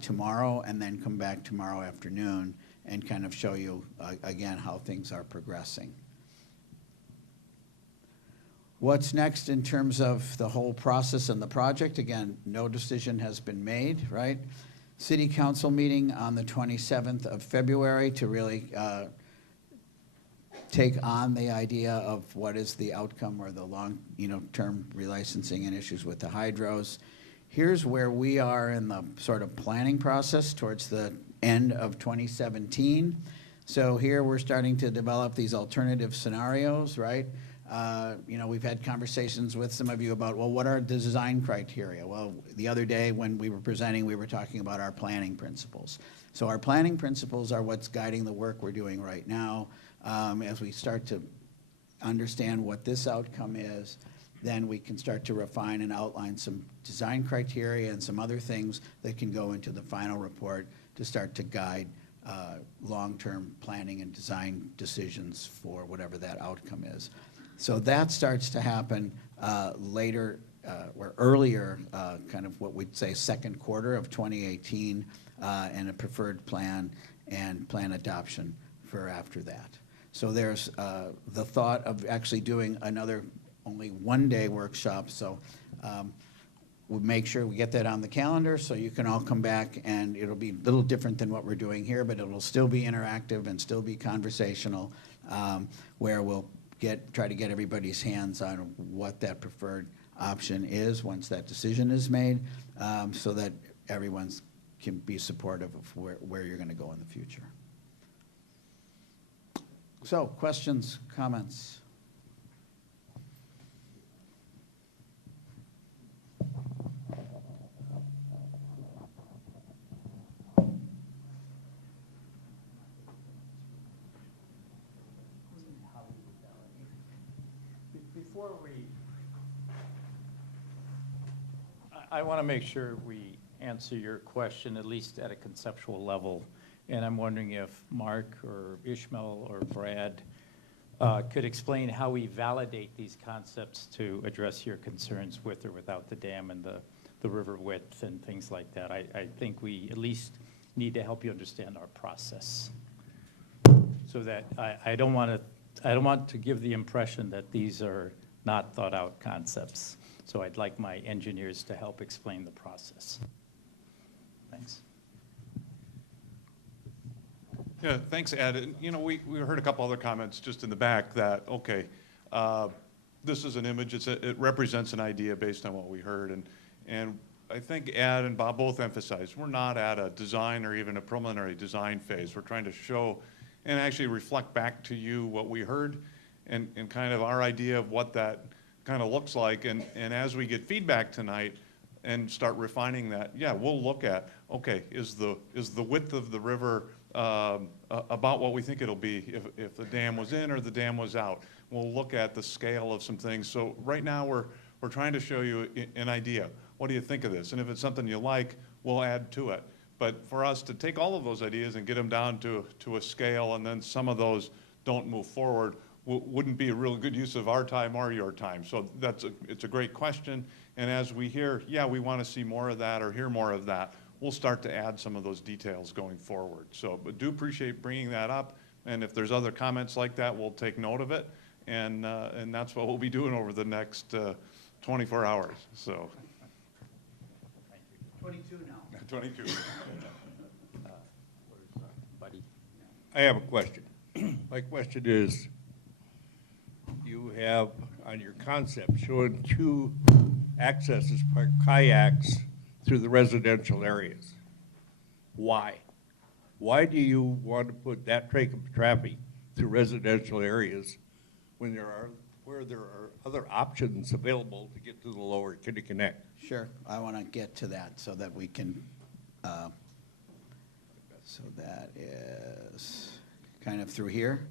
tomorrow, and then come back tomorrow afternoon and kind of show you again how things are progressing. What's next in terms of the whole process and the project? Again, no decision has been made, right? City Council meeting on the 27th of February to really take on the idea of what is the outcome or the long-term relicensing and issues with the hydros. Here's where we are in the sort of planning process towards the end of 2017. So here we're starting to develop these alternative scenarios, right? We've had conversations with some of you about, well, what are the design criteria? Well, the other day when we were presenting, we were talking about our planning principles. So our planning principles are what's guiding the work we're doing right now as we start to understand what this outcome is. then we can start to refine and outline some design criteria and some other things that can go into the final report to start to guide long-term planning and design decisions for whatever that outcome is. So that starts to happen later or earlier, kind of what we'd say second quarter of 2018, and a preferred plan and plan adoption for after that. So there's the thought of actually doing another only one-day workshop. So we'll make sure we get that on the calendar so you can all come back, and it'll be a little different than what we're doing here, but it'll still be interactive and still be conversational, where we'll try to get everybody's hands on what that preferred option is once that decision is made, so that everyone can be supportive of where you're going to go in the future. So, questions, comments? Before I want to make sure we answer your question, at least at a conceptual level. And I'm wondering if Mark or Ishmael or Brad could explain how we validate these concepts to address your concerns with or without the dam and the river width and things like that. I think we at least need to help you understand our process, so that I don't want to give the impression that these are not thought out concepts. So I'd like my engineers to help explain the process. Thanks. Yeah, thanks, Ed. And, you know, we heard a couple other comments just in the back that, okay, this is an image, it represents an idea based on what we heard. And I think Ed and Bob both emphasized, we're not at a design or even a preliminary design phase. We're trying to show and actually reflect back to you what we heard and kind of our idea of what that kind of looks like. And as we get feedback tonight and start refining that, yeah, we'll look at, okay, is the width of the river about what we think it'll be if the dam was in or the dam was out. We'll look at the scale of some things. So right now we're trying to show you an idea. What do you think of this? And if it's something you like, we'll add to it. But for us to take all of those ideas and get them down to a scale, and then some of those don't move forward, wouldn't be a real good use of our time or your time. So it's a great question. And as we hear, yeah, we want to see more of that or hear more of that, we'll start to add some of those details going forward. So, but do appreciate bringing that up. And if there's other comments like that, we'll take note of it. And that's what we'll be doing over the next 24 hours. So. 22 now. 22. Buddy. I have a question. My question is, you have on your concept showing 2 accesses for kayaks through the residential areas. Why? Why do you want to put that type of traffic through residential areas when there are other options available to get to the lower Kinni Connect? Sure, I want to get to that so that we can, so that is kind of through here.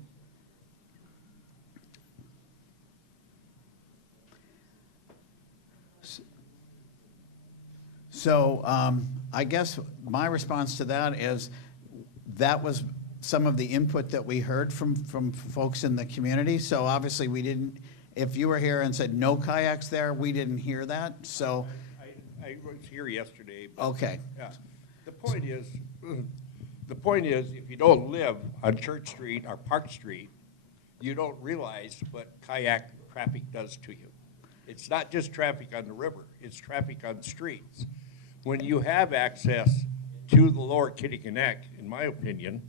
So I guess my response to that is that was some of the input that we heard from folks in the community. So obviously we didn't, if you were here and said no kayaks there, we didn't hear that. So I was here yesterday. But, okay. Yeah. The point is, if you don't live on Church Street or Park Street, you don't realize what kayak traffic does to you. It's not just traffic on the river, it's traffic on the streets. When you have access to the lower Kinni Connect, in my opinion,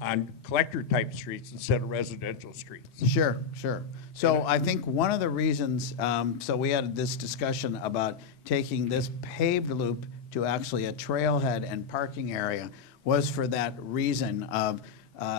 on collector-type streets instead of residential streets. Sure, sure. So I think one of the reasons, so we had this discussion about taking this paved loop to actually a trailhead and parking area was for that reason of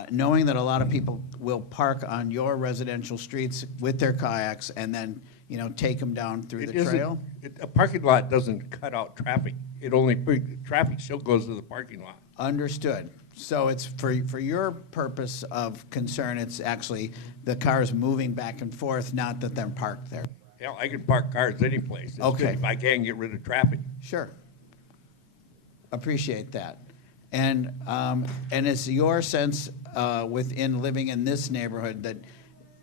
knowing that a lot of people will park on your residential streets with their kayaks and then, you know, take them down through the trail. A parking lot doesn't cut out traffic. It only, traffic still goes to the parking lot. Understood. So it's for your purpose of concern, it's actually the cars moving back and forth, not that they're parked there. Hell, I can park cars anyplace. It's Okay. good if I can get rid of traffic. Sure. Appreciate that. And it's your sense within living in this neighborhood that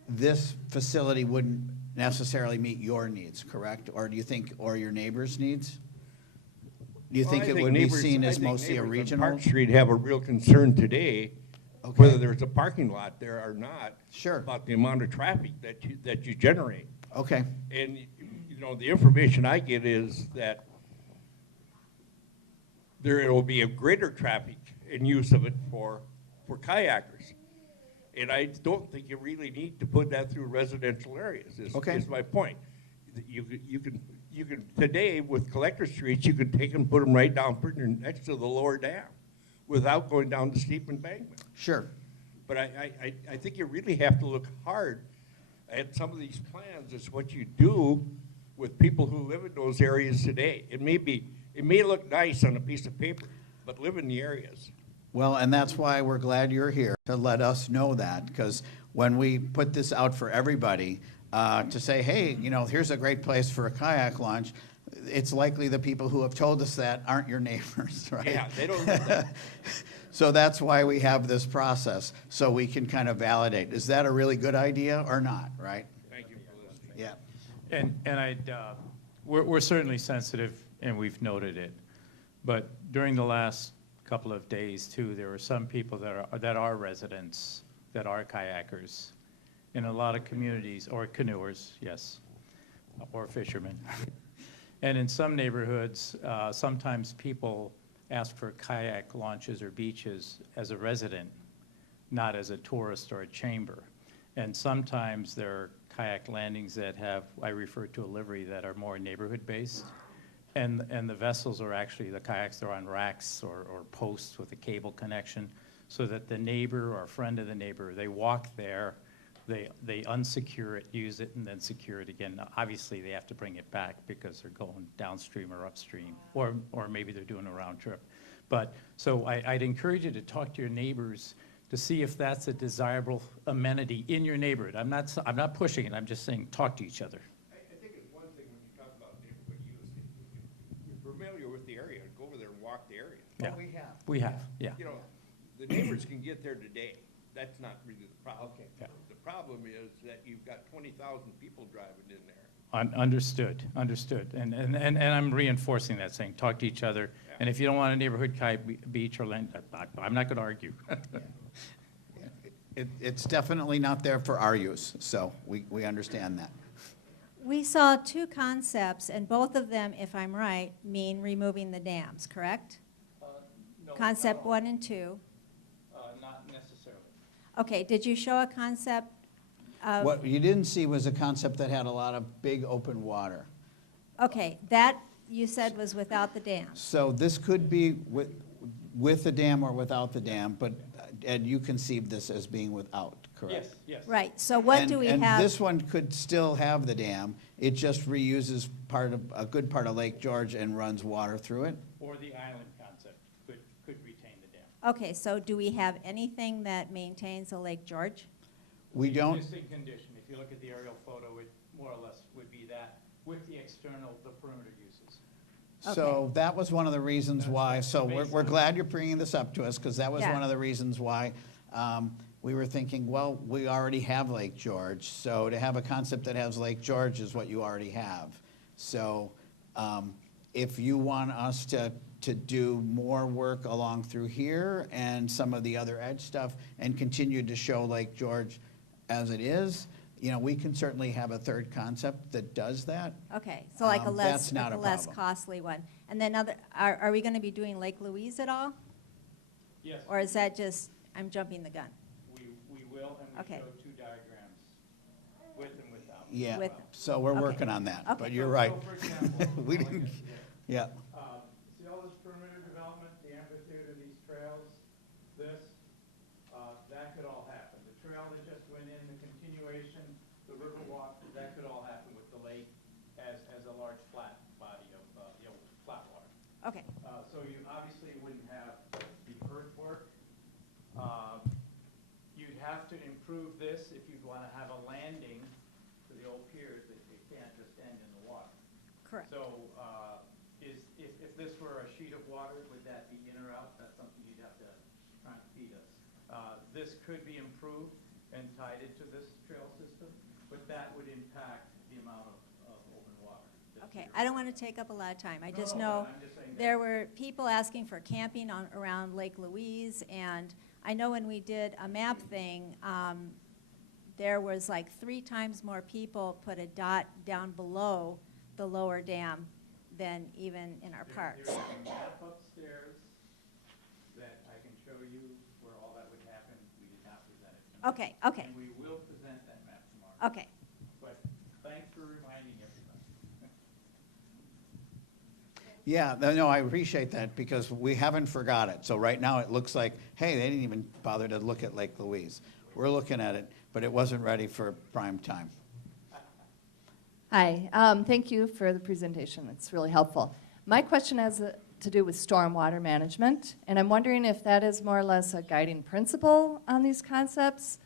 this facility wouldn't necessarily meet your needs, correct? Or do you think, or your neighbors' needs? Do you Well, think I it would be neighbors- seen I as think mostly a neighbors on regional? Park Street have a real concern today, Okay. whether there's a parking lot there or not. Sure. About the amount of traffic that you generate. Okay, And, you know, the information I get is that there will be a greater traffic and use of it for kayakers. And I don't think you really need to put that through residential areas, Okay. is my point. You can, today with collector streets, you could take and put them right down pretty next to the lower dam without going down the steep embankment. sure. But I think you really have to look hard at some of these plans as what you do with people who live in those areas today. It may look nice on a piece of paper, but live in the areas. Well, and that's why we're glad you're here, to let us know that, because when we put this out for everybody, to say, hey, you know, here's a great place for a kayak launch, it's likely the people who have told us that aren't your neighbors, right? Yeah, they don't live that. So that's why we have this process, so we can kind of validate, is that a really good idea or not, right? Thank you for listening. Yeah. And we're certainly sensitive, and we've noted it. But during the last couple of days, too, there were some people that are residents, that are kayakers, in a lot of communities, or canoers, yes, or fishermen. And in some neighborhoods, sometimes people ask for kayak launches or beaches as a resident, not as a tourist or a chamber. And sometimes there are kayak landings that have, I refer to a livery, that are more neighborhood-based. And the vessels are actually, the kayaks are on racks or posts with a cable connection, so that the neighbor or friend of the neighbor, they walk there, they unsecure it, use it, and then secure it again. Now, obviously, they have to bring it back because they're going downstream or upstream, or maybe they're doing a round trip. But, so I'd encourage you to talk to your neighbors to see if that's a desirable amenity in your neighborhood. I'm not pushing it, I'm just saying, talk to each other. I think it's one thing when you talk about neighborhood use, if you're familiar with the area, go over there and walk the area. Yeah. We have. We have, yeah. You know, the neighbors can get there today. That's not really the problem. Okay. Yeah. The problem is that you've got 20,000 people driving in there. Understood. And I'm reinforcing that, saying, talk to each other. Yeah. And if you don't want a neighborhood beach or land, I'm not gonna argue. It's definitely not there for our use, so we understand that. We saw two concepts, and both of them, if I'm right, mean removing the dams, correct? Concept 1 and 2. Not necessarily. Okay, did you show a concept of? What you didn't see was a concept that had a lot of big open water. Okay, that you said was without the dams. So this could be with the dam or without the dam, but Ed, you conceived this as being without, correct? Yes. Right, so what do we And have? this one could still have the dam, it just reuses a good part of Lake George and runs water through it? Or the island concept could retain the dam. Okay, so do we have anything that maintains the Lake George? We The don't, existing condition, if you look at the aerial photo, it more or less would be that with the external, the perimeter uses. so that was one of the reasons why, so we're baseline. glad you're bringing this up to us, because that was Yeah. one of the reasons why we were thinking, well, we already have Lake George, so to have a concept that has Lake George is what you already have. So if you want us to do more work along through here and some of the other edge stuff and continue to show Lake George as it is, you know, we can certainly have a third concept that does that. Okay, so like a That's not a less problem. costly one. And then are we gonna be doing Lake Louise at all? Yes, Or is that just, I'm jumping the gun? we will, and we Okay. show two diagrams, with and without. Yeah, With- so we're Okay. working on that, but Okay. you're right. So, for example, We didn't, yeah, see all this perimeter development, the amphitheater, these trails, that could all happen. The trail that just went in, the continuation, the river walk, that could all happen with the lake as a large flat body of, flat water. Okay, So you obviously wouldn't have the earthwork. You'd have to improve this if you'd want to have a landing for the old piers, that you can't just Correct. So, if this were a sheet of water, would that be in or out? That's something you'd have to try and feed us. This could be improved and tied into this trail system, but that would impact the amount of open water. Okay, I don't want to take up a lot of time. I just No, know but I'm just saying that- there were people asking for camping around Lake Louise, and I know when we did a map thing, there was like 3 times more people put a dot down below the lower dam than even in our parks. There's a map upstairs that I can show you where all that would happen. We did not present it tonight. Okay, okay, And we will present that map tomorrow. okay. But thanks for reminding everybody. Yeah, no, I appreciate that because we haven't forgot it. So right now it looks like, hey, they didn't even bother to look at Lake Louise. We're looking at it, but it wasn't ready for prime time. Hi, thank you for the presentation. It's really helpful. My question has to do with stormwater management, and I'm wondering if that is more or less a guiding principle on these concepts,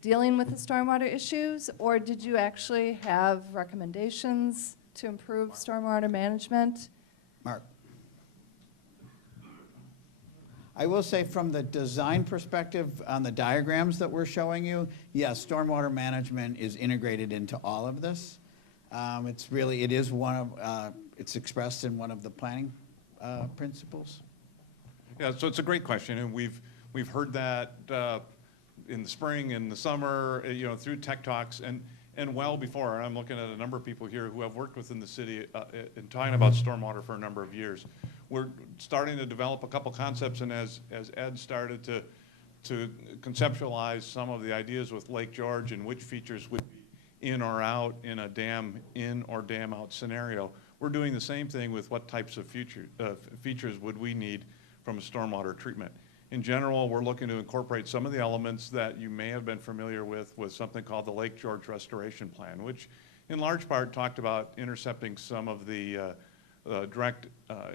dealing with the stormwater issues, or did you actually have recommendations to improve stormwater management? Mark? I will say from the design perspective on the diagrams that we're showing you, yes, stormwater management is integrated into all of this. It is one of, it's expressed in one of the planning principles. Yeah, so it's a great question, and we've heard that in the spring, in the summer, through tech talks, and well before. I'm looking at a number of people here who have worked within the city in talking about stormwater for a number of years. We're starting to develop a couple concepts, and as Ed started to conceptualize some of the ideas with Lake George and which features would be in or out in a dam in or dam out scenario, we're doing the same thing with what types of features would we need from a stormwater treatment. In general, we're looking to incorporate some of the elements that you may have been familiar with something called the Lake George Restoration Plan, which in large part talked about intercepting some of the direct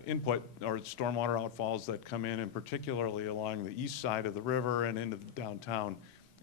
input or stormwater outfalls that come in, and particularly along the east side of the river and into the downtown,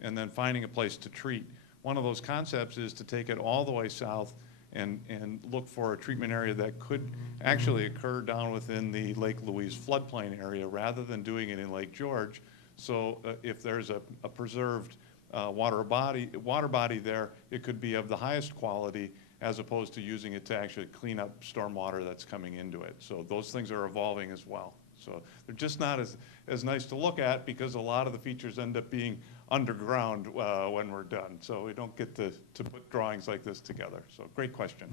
and then finding a place to treat. One of those concepts is to take it all the way south and look for a treatment area that could actually occur down within the Lake Louise floodplain area rather than doing it in Lake George. So if there's a preserved water body there, it could be of the highest quality as opposed to using it to actually clean up stormwater that's coming into it. So those things are evolving as well. So they're just not as nice to look at because a lot of the features end up being underground when we're done. So we don't get to put drawings like this together. So great question.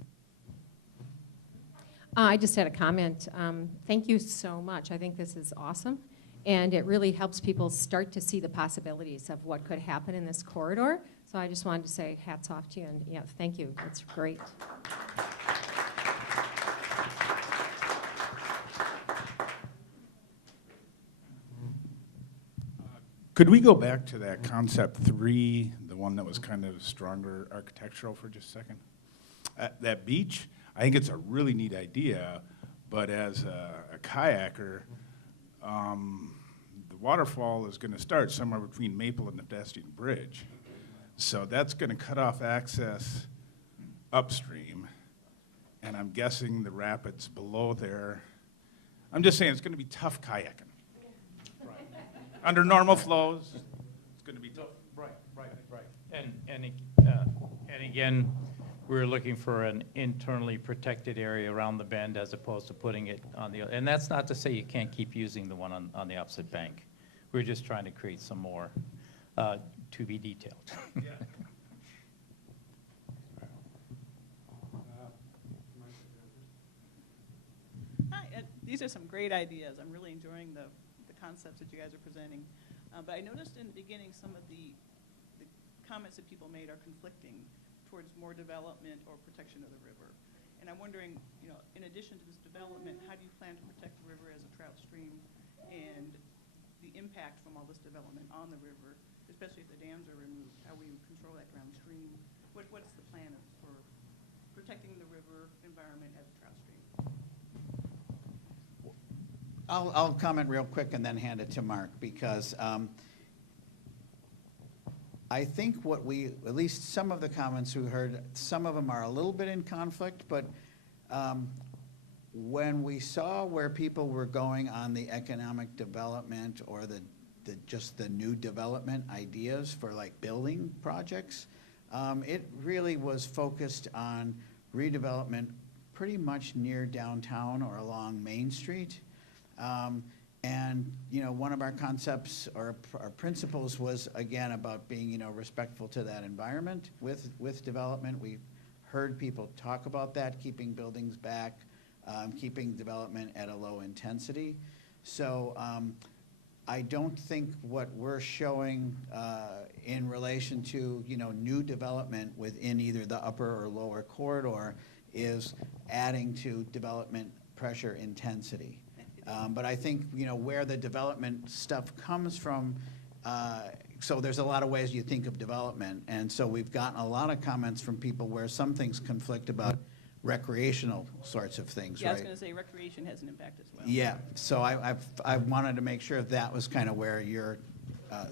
I just had a comment. Thank you so much. I think this is awesome. And it really helps people start to see the possibilities of what could happen in this corridor. So I just wanted to say hats off to you, and yeah, thank you. That's great. Could we go back to that concept 3, the one that was kind of stronger architectural for just a second? That beach, I think it's a really neat idea, but as a kayaker, the waterfall is going to start somewhere between Maple and the pedestrian bridge. So that's going to cut off access upstream, and I'm guessing the rapids below there. I'm just saying it's going to be tough kayaking. Under normal flows, it's going to be tough. Right. And again, we're looking for an internally protected area around the bend as opposed to putting it on the, and that's not to say you can't keep using the one on the opposite bank. We're just trying to create some more to be detailed. Yeah. Hi, these are some great ideas. I'm really enjoying the concepts that you guys are presenting. But I noticed in the beginning some of the comments that people made are conflicting towards more development or protection of the river. And I'm wondering, in addition to this development, how do you plan to protect the river as a trout stream and the impact from all this development on the river, especially if the dams are removed? How will you control that downstream? What's the plan for protecting the river environment as a trout stream? I'll comment real quick and then hand it to Mark, because I think at least some of the comments we heard, some of them are a little bit in conflict, but When we saw where people were going on the economic development or just the new development ideas for like building projects, it really was focused on redevelopment pretty much near downtown or along Main Street. And, one of our concepts or our principles was, again, about being, respectful to that environment with development. We heard people talk about that, keeping buildings back, keeping development at a low intensity. So I don't think what we're showing in relation to, new development within either the upper or lower corridor is adding to development pressure intensity. But I think, where the development stuff comes from, so there's a lot of ways you think of development. And so we've gotten a lot of comments from people where some things conflict about recreational sorts of things, Yeah, right? I was going to say recreation has an impact as well. Yeah, so I wanted to make sure that was kind of where your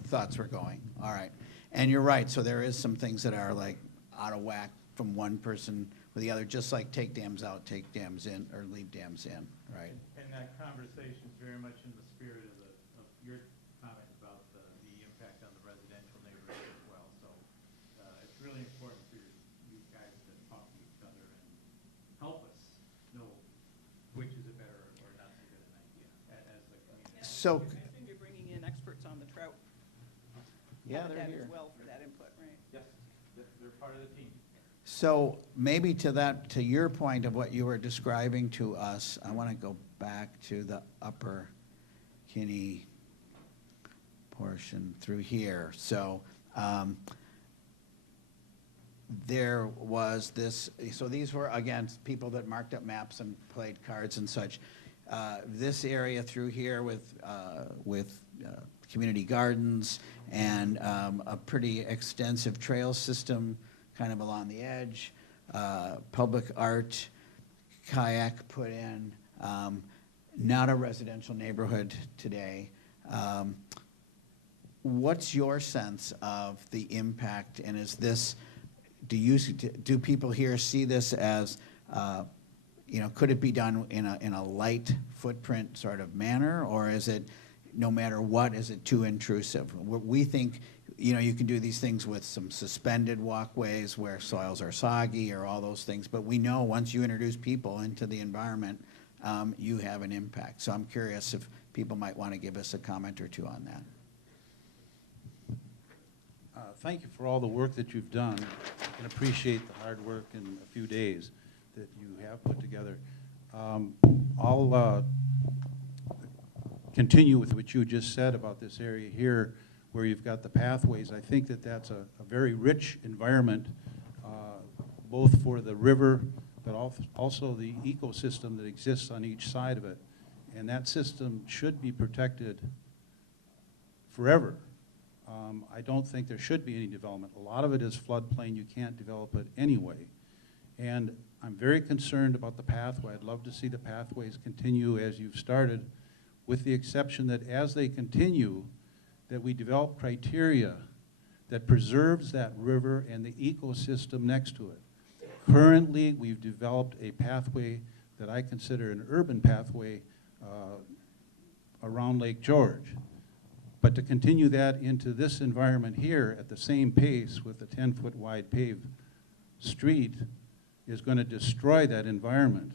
thoughts were going. All right. And you're right, so there is some things that are like out of whack from one person with the other, just like take dams out, take dams in, or leave dams in, right? And that conversation is very much in the spirit of your comment about the impact on the residential neighborhood as well. So it's really important for you guys to talk to each other and help us know which is a better or not so good an idea as the community. So, I assume you're bringing in experts on the trout yeah, they're habitat here. as well for that input, right? Yes, they're part of the team. So maybe to your point of what you were describing to us, I want to go back to the upper Kinni portion through here. So there was this, so these were, again, people that marked up maps and played cards and such. This area through here with community gardens and a pretty extensive trail system kind of along the edge, public art, kayak put in, not a residential neighborhood today. What's your sense of the impact, and is this, do people here see this as, could it be done in a light footprint sort of manner, or is it, no matter what, is it too intrusive? We think, you can do these things with some suspended walkways where soils are soggy or all those things, but we know once you introduce people into the environment, you have an impact. So I'm curious if people might want to give us a comment or two on that. Thank you for all the work that you've done. I can appreciate the hard work in a few days that you have put together. I'll continue with what you just said about this area here where you've got the pathways. I think that that's a very rich environment, both for the river, but also the ecosystem that exists on each side of it. And that system should be protected forever. I don't think there should be any development. A lot of it is floodplain. You can't develop it anyway. And I'm very concerned about the pathway. I'd love to see the pathways continue as you've started, with the exception that as they continue, that we develop criteria that preserves that river and the ecosystem next to it. Currently, we've developed a pathway that I consider an urban pathway around Lake George. But to continue that into this environment here at the same pace with a 10-foot wide paved street is going to destroy that environment.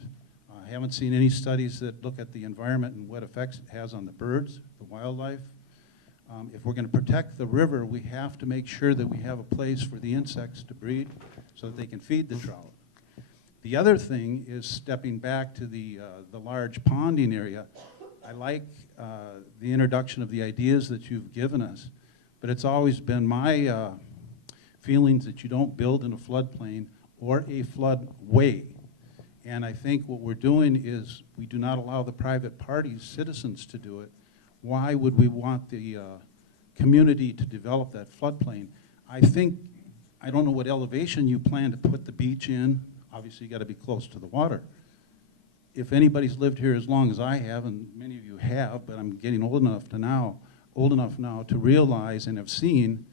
I haven't seen any studies that look at the environment and what effects it has on the birds, the wildlife. If we're going to protect the river, we have to make sure that we have a place for the insects to breed so that they can feed the trout. The other thing is stepping back to the large ponding area. I like the introduction of the ideas that you've given us, but it's always been my feelings that you don't build in a floodplain or a floodway. And I think what we're doing is we do not allow the private parties, citizens, to do it. Why would we want the community to develop that floodplain? I don't know what elevation you plan to put the beach in. Obviously, you got to be close to the water. If anybody's lived here as long as I have, and many of you have, but I'm getting old enough now to realize and have seen,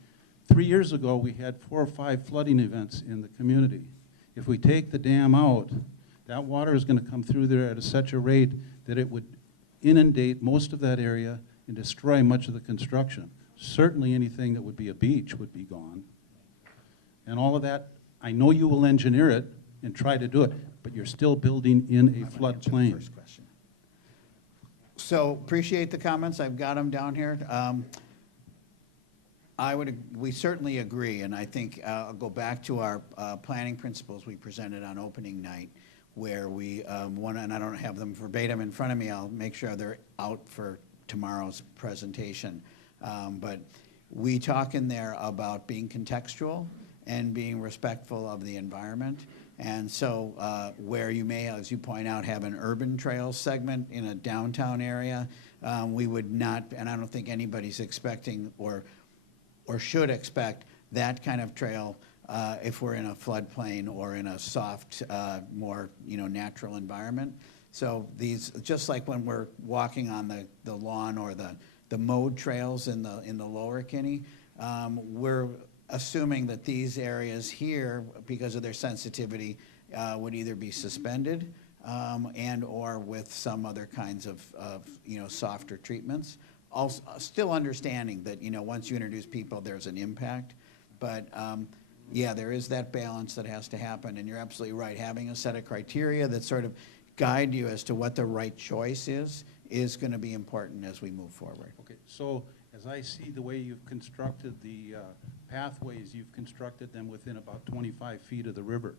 3 years ago we had 4 or 5 flooding events in the community. If we take the dam out, That water is going to come through there at such a rate that it would inundate most of that area and destroy much of the construction. Certainly anything that would be a beach would be gone. And all of that, I know you will engineer it and try to do it, but you're still building in a floodplain. So appreciate the comments. I've got them down here. We certainly agree, and I think I'll go back to our planning principles we presented on opening night, where we want, and I don't have them verbatim in front of me, I'll make sure they're out for tomorrow's presentation. But we talk in there about being contextual and being respectful of the environment. And so where you may, as you point out, have an urban trail segment in a downtown area, we would not, and I don't think anybody's expecting or should expect that kind of trail if we're in a floodplain or in a soft, more natural environment. So these, just like when we're walking on the lawn or the mowed trails in the lower Kinni, we're assuming that these areas here, because of their sensitivity, would either be suspended and or with some other kinds of softer treatments. Also, still understanding that once you introduce people, there's an impact, but yeah, there is that balance that has to happen, and you're absolutely right. Having a set of criteria that sort of guide you as to what the right choice is going to be important as we move forward. Okay, so as I see the way you've constructed the pathways, you've constructed them within about 25 feet of the river.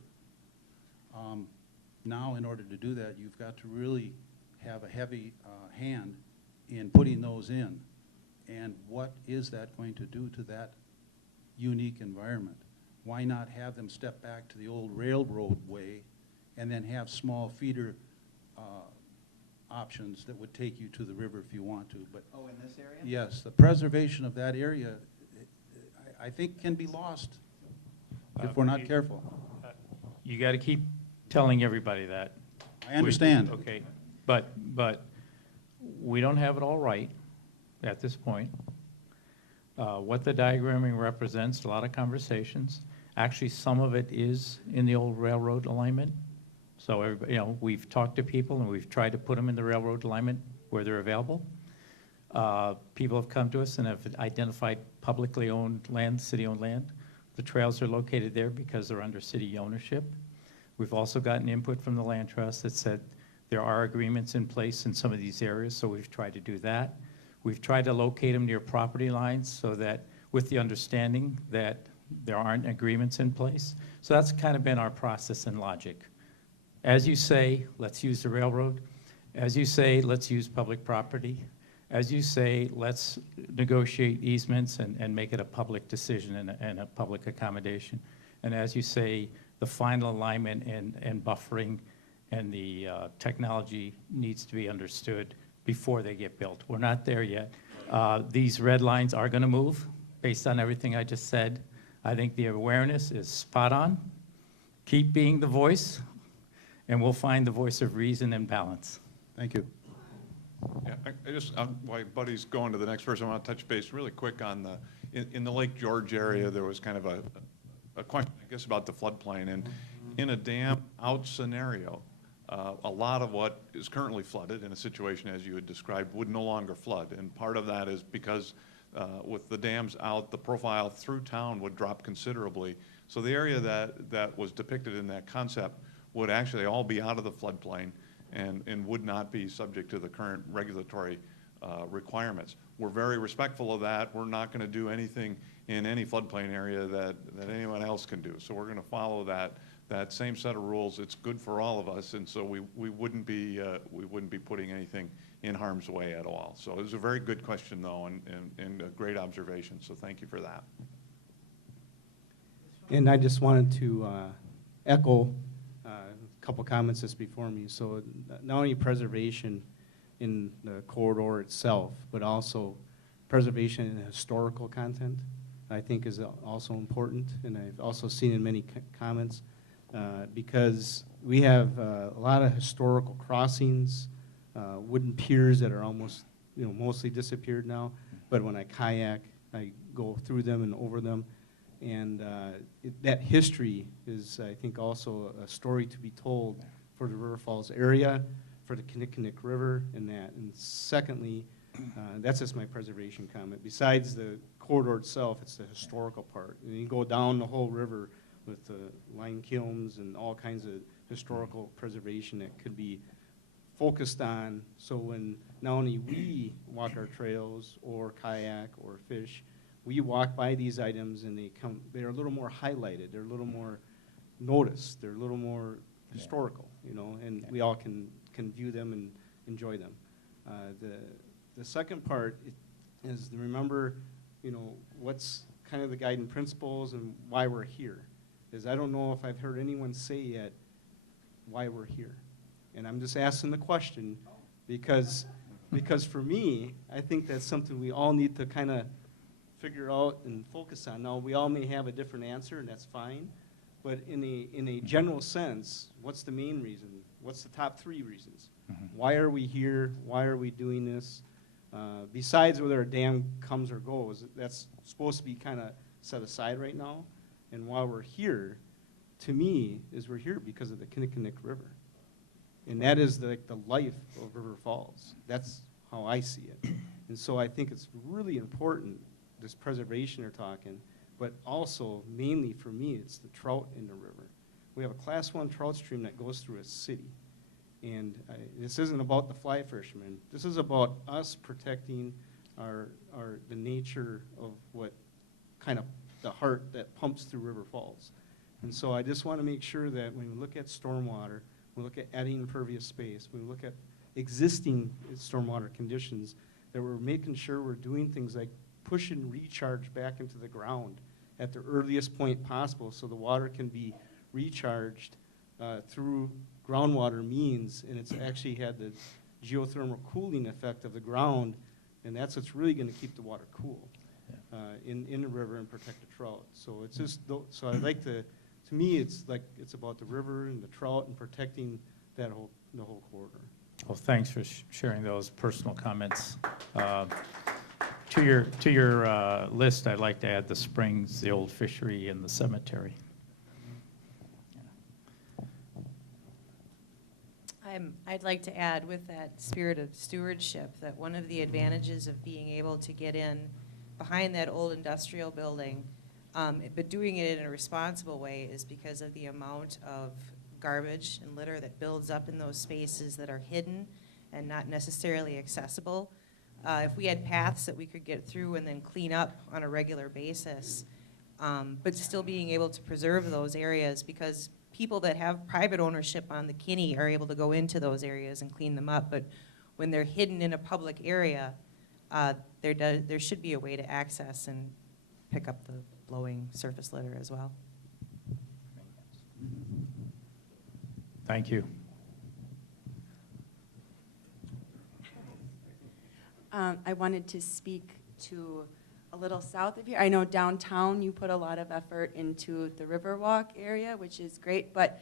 Now, in order to do that, you've got to really have a heavy hand in putting those in. And what is that going to do to that unique environment? Why not have them step back to the old railroad way and then have small feeder options that would take you to the river if you want to? But oh, in this area? yes, the preservation of that area, I think, can be lost if we're not careful. You got to keep telling everybody that. I understand. Okay, but we don't have it all right at this point. What the diagramming represents, a lot of conversations. Actually, some of it is in the old railroad alignment. So everybody, we've talked to people and we've tried to put them in the railroad alignment where they're available. People have come to us and have identified publicly owned land, city-owned land. The trails are located there because they're under city ownership. We've also gotten input from the land trust that said there are agreements in place in some of these areas, so we've tried to do that. We've tried to locate them near property lines so that with the understanding that there aren't agreements in place. So that's kind of been our process and logic. As you say, let's use the railroad. As you say, let's use public property. As you say, let's negotiate easements and make it a public decision and a public accommodation. And as you say, the final alignment and buffering and the technology needs to be understood before they get built. We're not there yet. These red lines are going to move based on everything I just said. I think the awareness is spot on. Keep being the voice, and we'll find the voice of reason and balance. Thank you. Yeah, I just, while Buddy's going to the next person, I want to touch base really quick on in the Lake George area, there was kind of a question, I guess, about the floodplain. And in a dam out scenario, a lot of what is currently flooded in a situation as you had described would no longer flood. And part of that is because with the dams out, the profile through town would drop considerably. So the area that was depicted in that concept would actually all be out of the floodplain and would not be subject to the current regulatory requirements. We're very respectful of that. We're not going to do anything in any floodplain area that anyone else can do. So we're going to follow that same set of rules. It's good for all of us, and so we wouldn't be putting anything in harm's way at all. So it was a very good question, though, and a great observation. So thank you for that. And I just wanted to echo a couple comments just before me. So not only preservation in the corridor itself, but also preservation in the historical content, I think is also important. And I've also seen in many comments, because we have a lot of historical crossings, wooden piers that are almost, mostly disappeared now. But when I kayak, I go through them and over them. And that history is, I think, also a story to be told for the River Falls area, for the Kinni River and that. And secondly, that's just my preservation comment. Besides the corridor itself, it's the historical part. And you go down the whole river with the lime kilns and all kinds of historical preservation that could be focused on, so when not only we walk our trails or kayak or fish, we walk by these items and they're a little more highlighted, they're a little more noticed, they're a little more historical, you know, and we all can view them and enjoy them. The second part is to remember, you know, what's kind of the guiding principles and why we're here. Is I don't know if I've heard anyone say yet why we're here. And I'm just asking the question because for me, I think that's something we all need to kind of figure out and focus on. Now, we all may have a different answer, and that's fine. But in a general sense, what's the main reason? What's the top 3 reasons? Why are we here? Why are we doing this? Besides whether a dam comes or goes, that's supposed to be kind of set aside right now. And while we're here, to me, is we're here because of the Kinni River. And that is the life of River Falls. That's how I see it. And so I think it's really important, this preservation they're talking, but also, mainly for me, it's the trout in the river. We have a Class 1 trout stream that goes through a city. And this isn't about the fly fishermen. This is about us protecting the nature of what kind of the heart that pumps through River Falls. And so I just want to make sure that when we look at stormwater, we look at adding impervious space, we look at existing stormwater conditions, that we're making sure we're doing things like pushing recharge back into the ground at the earliest point possible so the water can be recharged through groundwater means, and it's actually had the geothermal cooling effect of the ground, and that's what's really going to keep the water cool in the river and protect the trout. So it's just, so I'd like to me, it's about the river and the trout and protecting the whole corridor. Well, thanks for sharing those personal comments. To your list, I'd like to add the springs, the old fishery, and the cemetery. I'd like to add, with that spirit of stewardship, that one of the advantages of being able to get in behind that old industrial building, but doing it in a responsible way, is because of the amount of garbage and litter that builds up in those spaces that are hidden and not necessarily accessible. If we had paths that we could get through and then clean up on a regular basis, but still being able to preserve those areas, because people that have private ownership on the Kinni are able to go into those areas and clean them up, but when they're hidden in a public area, there should be a way to access and pick up the blowing surface litter as well. Thank you. I wanted to speak to a little south of here. I know downtown you put a lot of effort into the Riverwalk area, which is great, but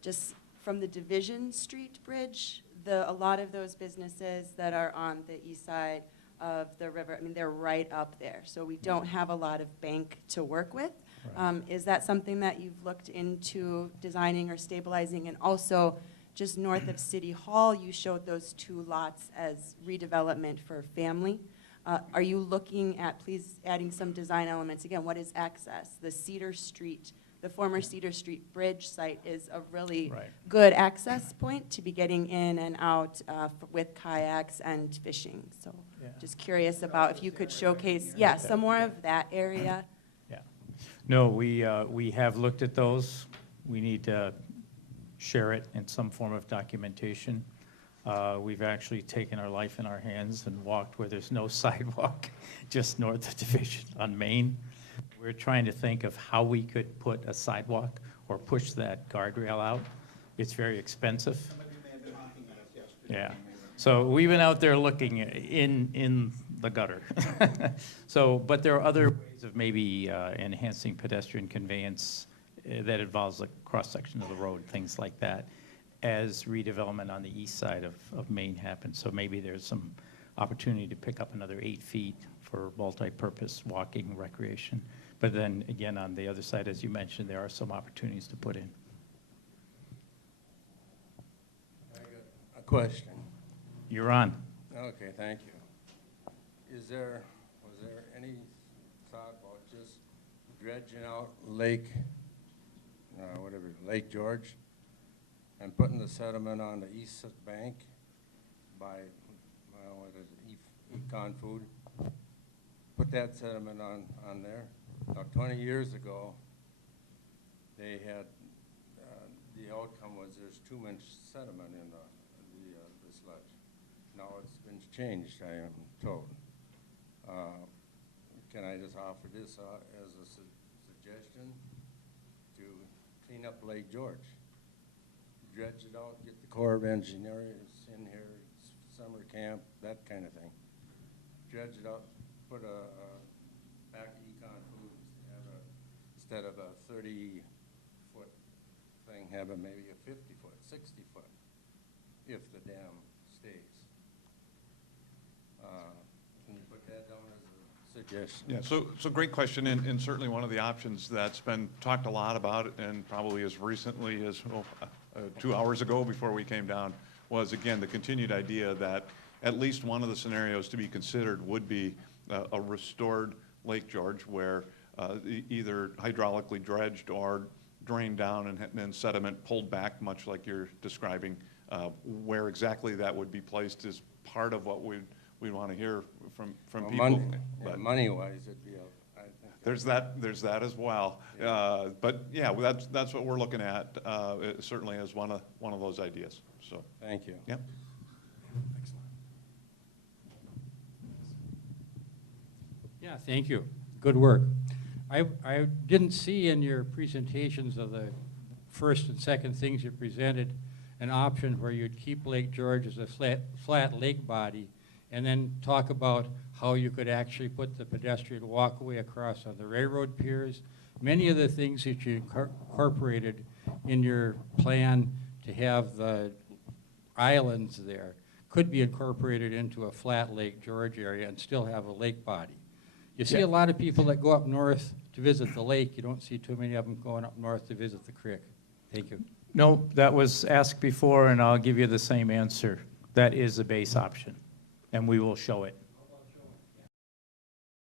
just from the Division Street Bridge, a lot of those businesses that are on the east side of the river, I mean, they're right up there. So we don't have a lot of bank to work with. Right. Is that something that you've looked into designing or stabilizing? And also, just north of City Hall, you showed those 2 lots as redevelopment for family. Are you looking at, please, adding some design elements? Again, what is access? The Cedar Street, the former Cedar Street Bridge site is a really good access point to be getting in and out with kayaks and fishing. So just curious about if you could showcase, some more of that area. Yeah. No, we have looked at those. We need to share it in some form of documentation. We've actually taken our life in our hands and walked where there's no sidewalk, just north of Division on Main. We're trying to think of how we could put a sidewalk or push that guardrail out. It's very expensive. Yeah. So we've been out there looking in the gutter. So, but there are other ways of maybe enhancing pedestrian conveyance that involves a cross-section of the road, things like that, as redevelopment on the east side of Main happens. So maybe there's some opportunity to pick up another 8 feet for multi-purpose walking recreation. But then again, on the other side, as you mentioned, there are some opportunities to put in. question. You're on. Okay, thank you. Was there any thought about just dredging out Lake George, and putting the sediment on the east bank by, what is it, Econ Food? Put that sediment on there. Now, 20 years ago, they had, the outcome was there's too much sediment in the sludge. Now it's been changed, I am told. Can I just offer this as a suggestion to clean up Lake George? Dredge it out, get the Corps of Engineers in here, summer camp, that kind of thing. Dredge it out, put back to Econ Foods, instead of a 30-foot thing, have maybe a 50-foot, 60-foot, if the dam stays. Can you put that down as a suggestion? Yeah, so great question, and certainly one of the options that's been talked a lot about, and probably as recently as 2 hours ago before we came down, was again the continued idea that at least one of the scenarios to be considered would be a restored Lake George, where either hydraulically dredged or drained down and then sediment pulled back, much like you're describing. Where exactly that would be placed is part of what we'd want to hear from people. Money-wise, it'd be I think there's that as well. Yeah. But yeah, that's what we're looking at. It certainly as one of those ideas. So thank you. Yep. Yeah, thank you. Good work. I didn't see in your presentations of the first and second things you presented an option where you'd keep Lake George as a flat lake body and then talk about how you could actually put the pedestrian walkway across on the railroad piers. Many of the things that you incorporated in your plan to have the islands there could be incorporated into a flat Lake George area and still have a lake body. You see a lot of people that go up north to visit the lake. You don't see too many of them going up north to visit the creek. Thank you. No, that was asked before, and I'll give you the same answer. That is a base option, and we will show it.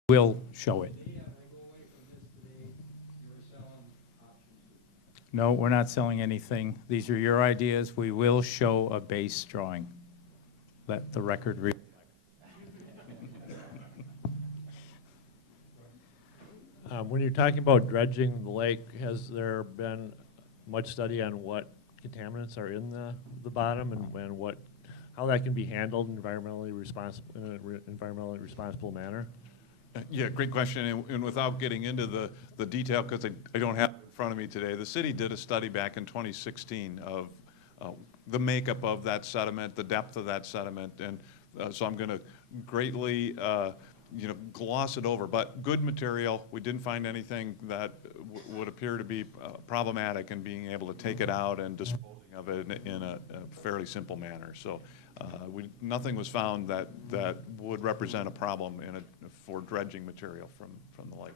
We'll show it. No, we're not selling anything. These are your ideas. We will show a base drawing. Let the record read. When you're talking about dredging the lake, has there been much study on what contaminants are in the bottom and how that can be handled in an environmentally responsible manner? Yeah, great question. And without getting into the detail, because I don't have it in front of me today, the city did a study back in 2016 of the makeup of that sediment, the depth of that sediment, and so I'm going to greatly gloss it over. But good material. We didn't find anything that would appear to be problematic in being able to take it out and disposing of it in a fairly simple manner. So nothing was found that would represent a problem for dredging material from the lake.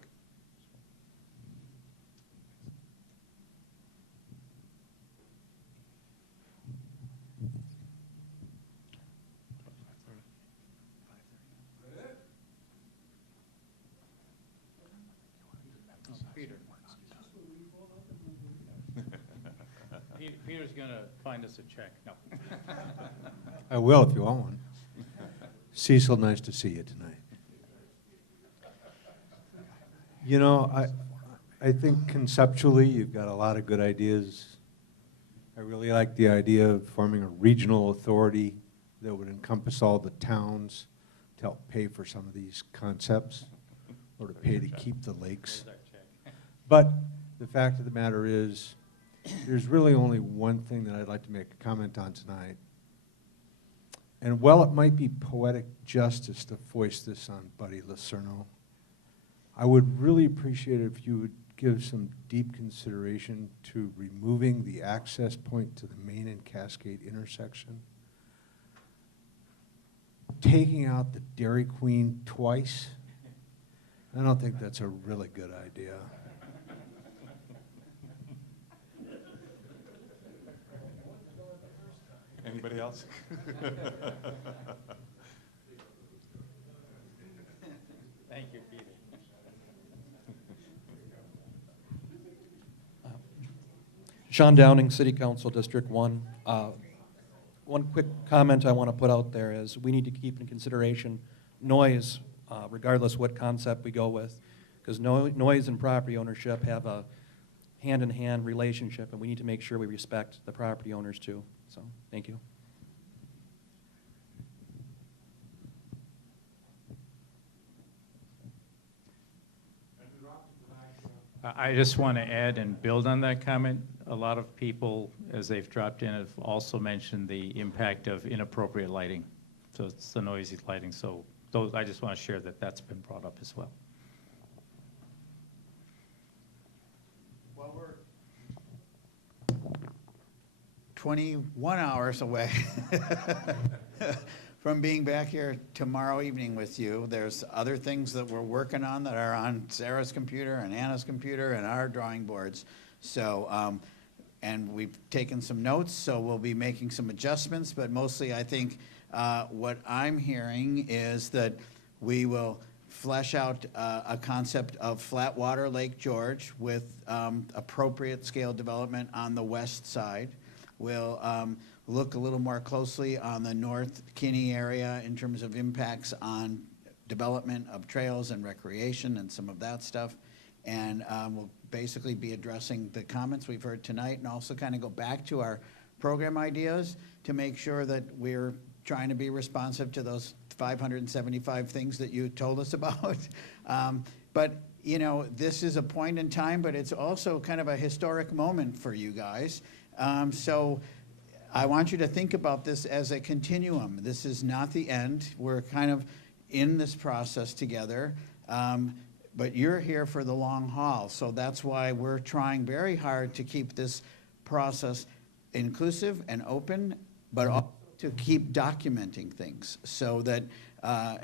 Peter's going to find us a check. No. I will if you want one. Cecil, nice to see you tonight. You know, I think conceptually you've got a lot of good ideas. I really like the idea of forming a regional authority that would encompass all the towns to help pay for some of these concepts or to pay to keep the lakes. But the fact of the matter is, there's really only one thing that I'd like to make a comment on tonight. And while it might be poetic justice to foist this on Buddy Lucerno, I would really appreciate it if you would give some deep consideration to removing the access point to the Main and Cascade intersection, taking out the Dairy Queen twice. I don't think that's a really good idea. Anybody else? Thank you, Peter. Sean Downing, City Council, District 1. One quick comment I want to put out there is we need to keep in consideration noise, regardless what concept we go with, because noise and property ownership have a hand-in-hand relationship, and we need to make sure we respect the property owners too. So, thank you. I just want to add and build on that comment. A lot of people, as they've dropped in, have also mentioned the impact of inappropriate lighting. So it's the noisy lighting. So I just want to share that that's been brought up as well. Well, we're 21 hours away from being back here tomorrow evening with you. There's other things that we're working on that are on Sarah's computer and Anna's computer and our drawing boards. So, and we've taken some notes, so we'll be making some adjustments, but mostly I think what I'm hearing is that we will flesh out a concept of flat water Lake George with appropriate scale development on the west side. We'll look a little more closely on the North Kinni area in terms of impacts on development of trails and recreation and some of that stuff. And we'll basically be addressing the comments we've heard tonight and also kind of go back to our program ideas to make sure that we're trying to be responsive to those 575 things that you told us about. But, you know, this is a point in time, but it's also kind of a historic moment for you guys. So I want you to think about this as a continuum. This is not the end. We're kind of in this process together. But you're here for the long haul. So that's why we're trying very hard to keep this process inclusive and open, but also to keep documenting things so that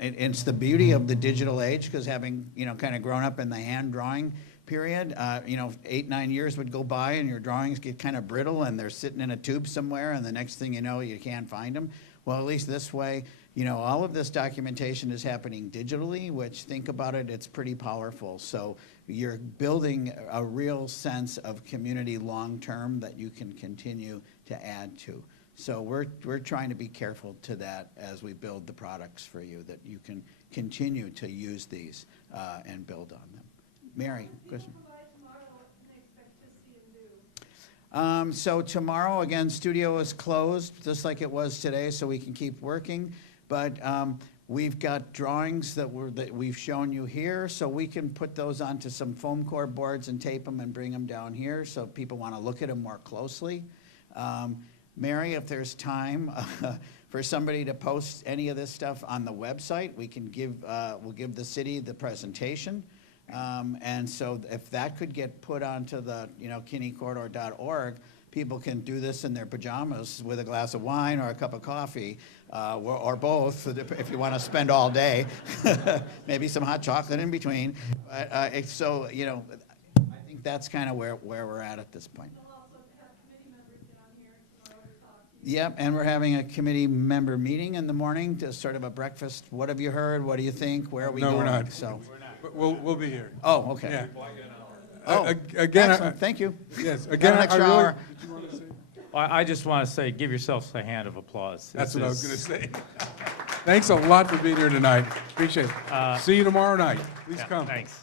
it's the beauty of the digital age, because having, you know, kind of grown up in the hand drawing period, you know, 8-9 years would go by and your drawings get kind of brittle and they're sitting in a tube somewhere and the next thing you know, you can't find them. Well, at least this way, you know, all of this documentation is happening digitally, which, think about it, it's pretty powerful. So you're building a real sense of community long-term that you can continue to add to. So we're trying to be careful to that as we build the products for you, that you can continue to use these and build on them. Mary, question? So tomorrow, again, studio is closed, just like it was today, so we can keep working. But we've got drawings that we've shown you here, so we can put those onto some foam core boards and tape them and bring them down here so if people want to look at them more closely. Mary, if there's time for somebody to post any of this stuff on the website, we can we'll give the city the presentation. And so if that could get put onto the, you know, kinnicorridor.org, people can do this in their pajamas with a glass of wine or a cup of coffee, or both, if you want to spend all day. Maybe some hot chocolate in between. So, you know, I think that's kind of where we're at this point. Yep, and we're having a committee member meeting in the morning to sort of a breakfast. What have you heard? What do you think? Where are we going? No, we're not. So. But we'll be here. Oh, okay. Yeah. Oh, again, excellent. Thank you. Yes. Got Again, an extra really, hour. did you want to say? I just want to say, give yourselves a hand of applause. That's what I was going to say. Thanks a lot for being here tonight. Appreciate it. See you tomorrow night. Please come. Thanks.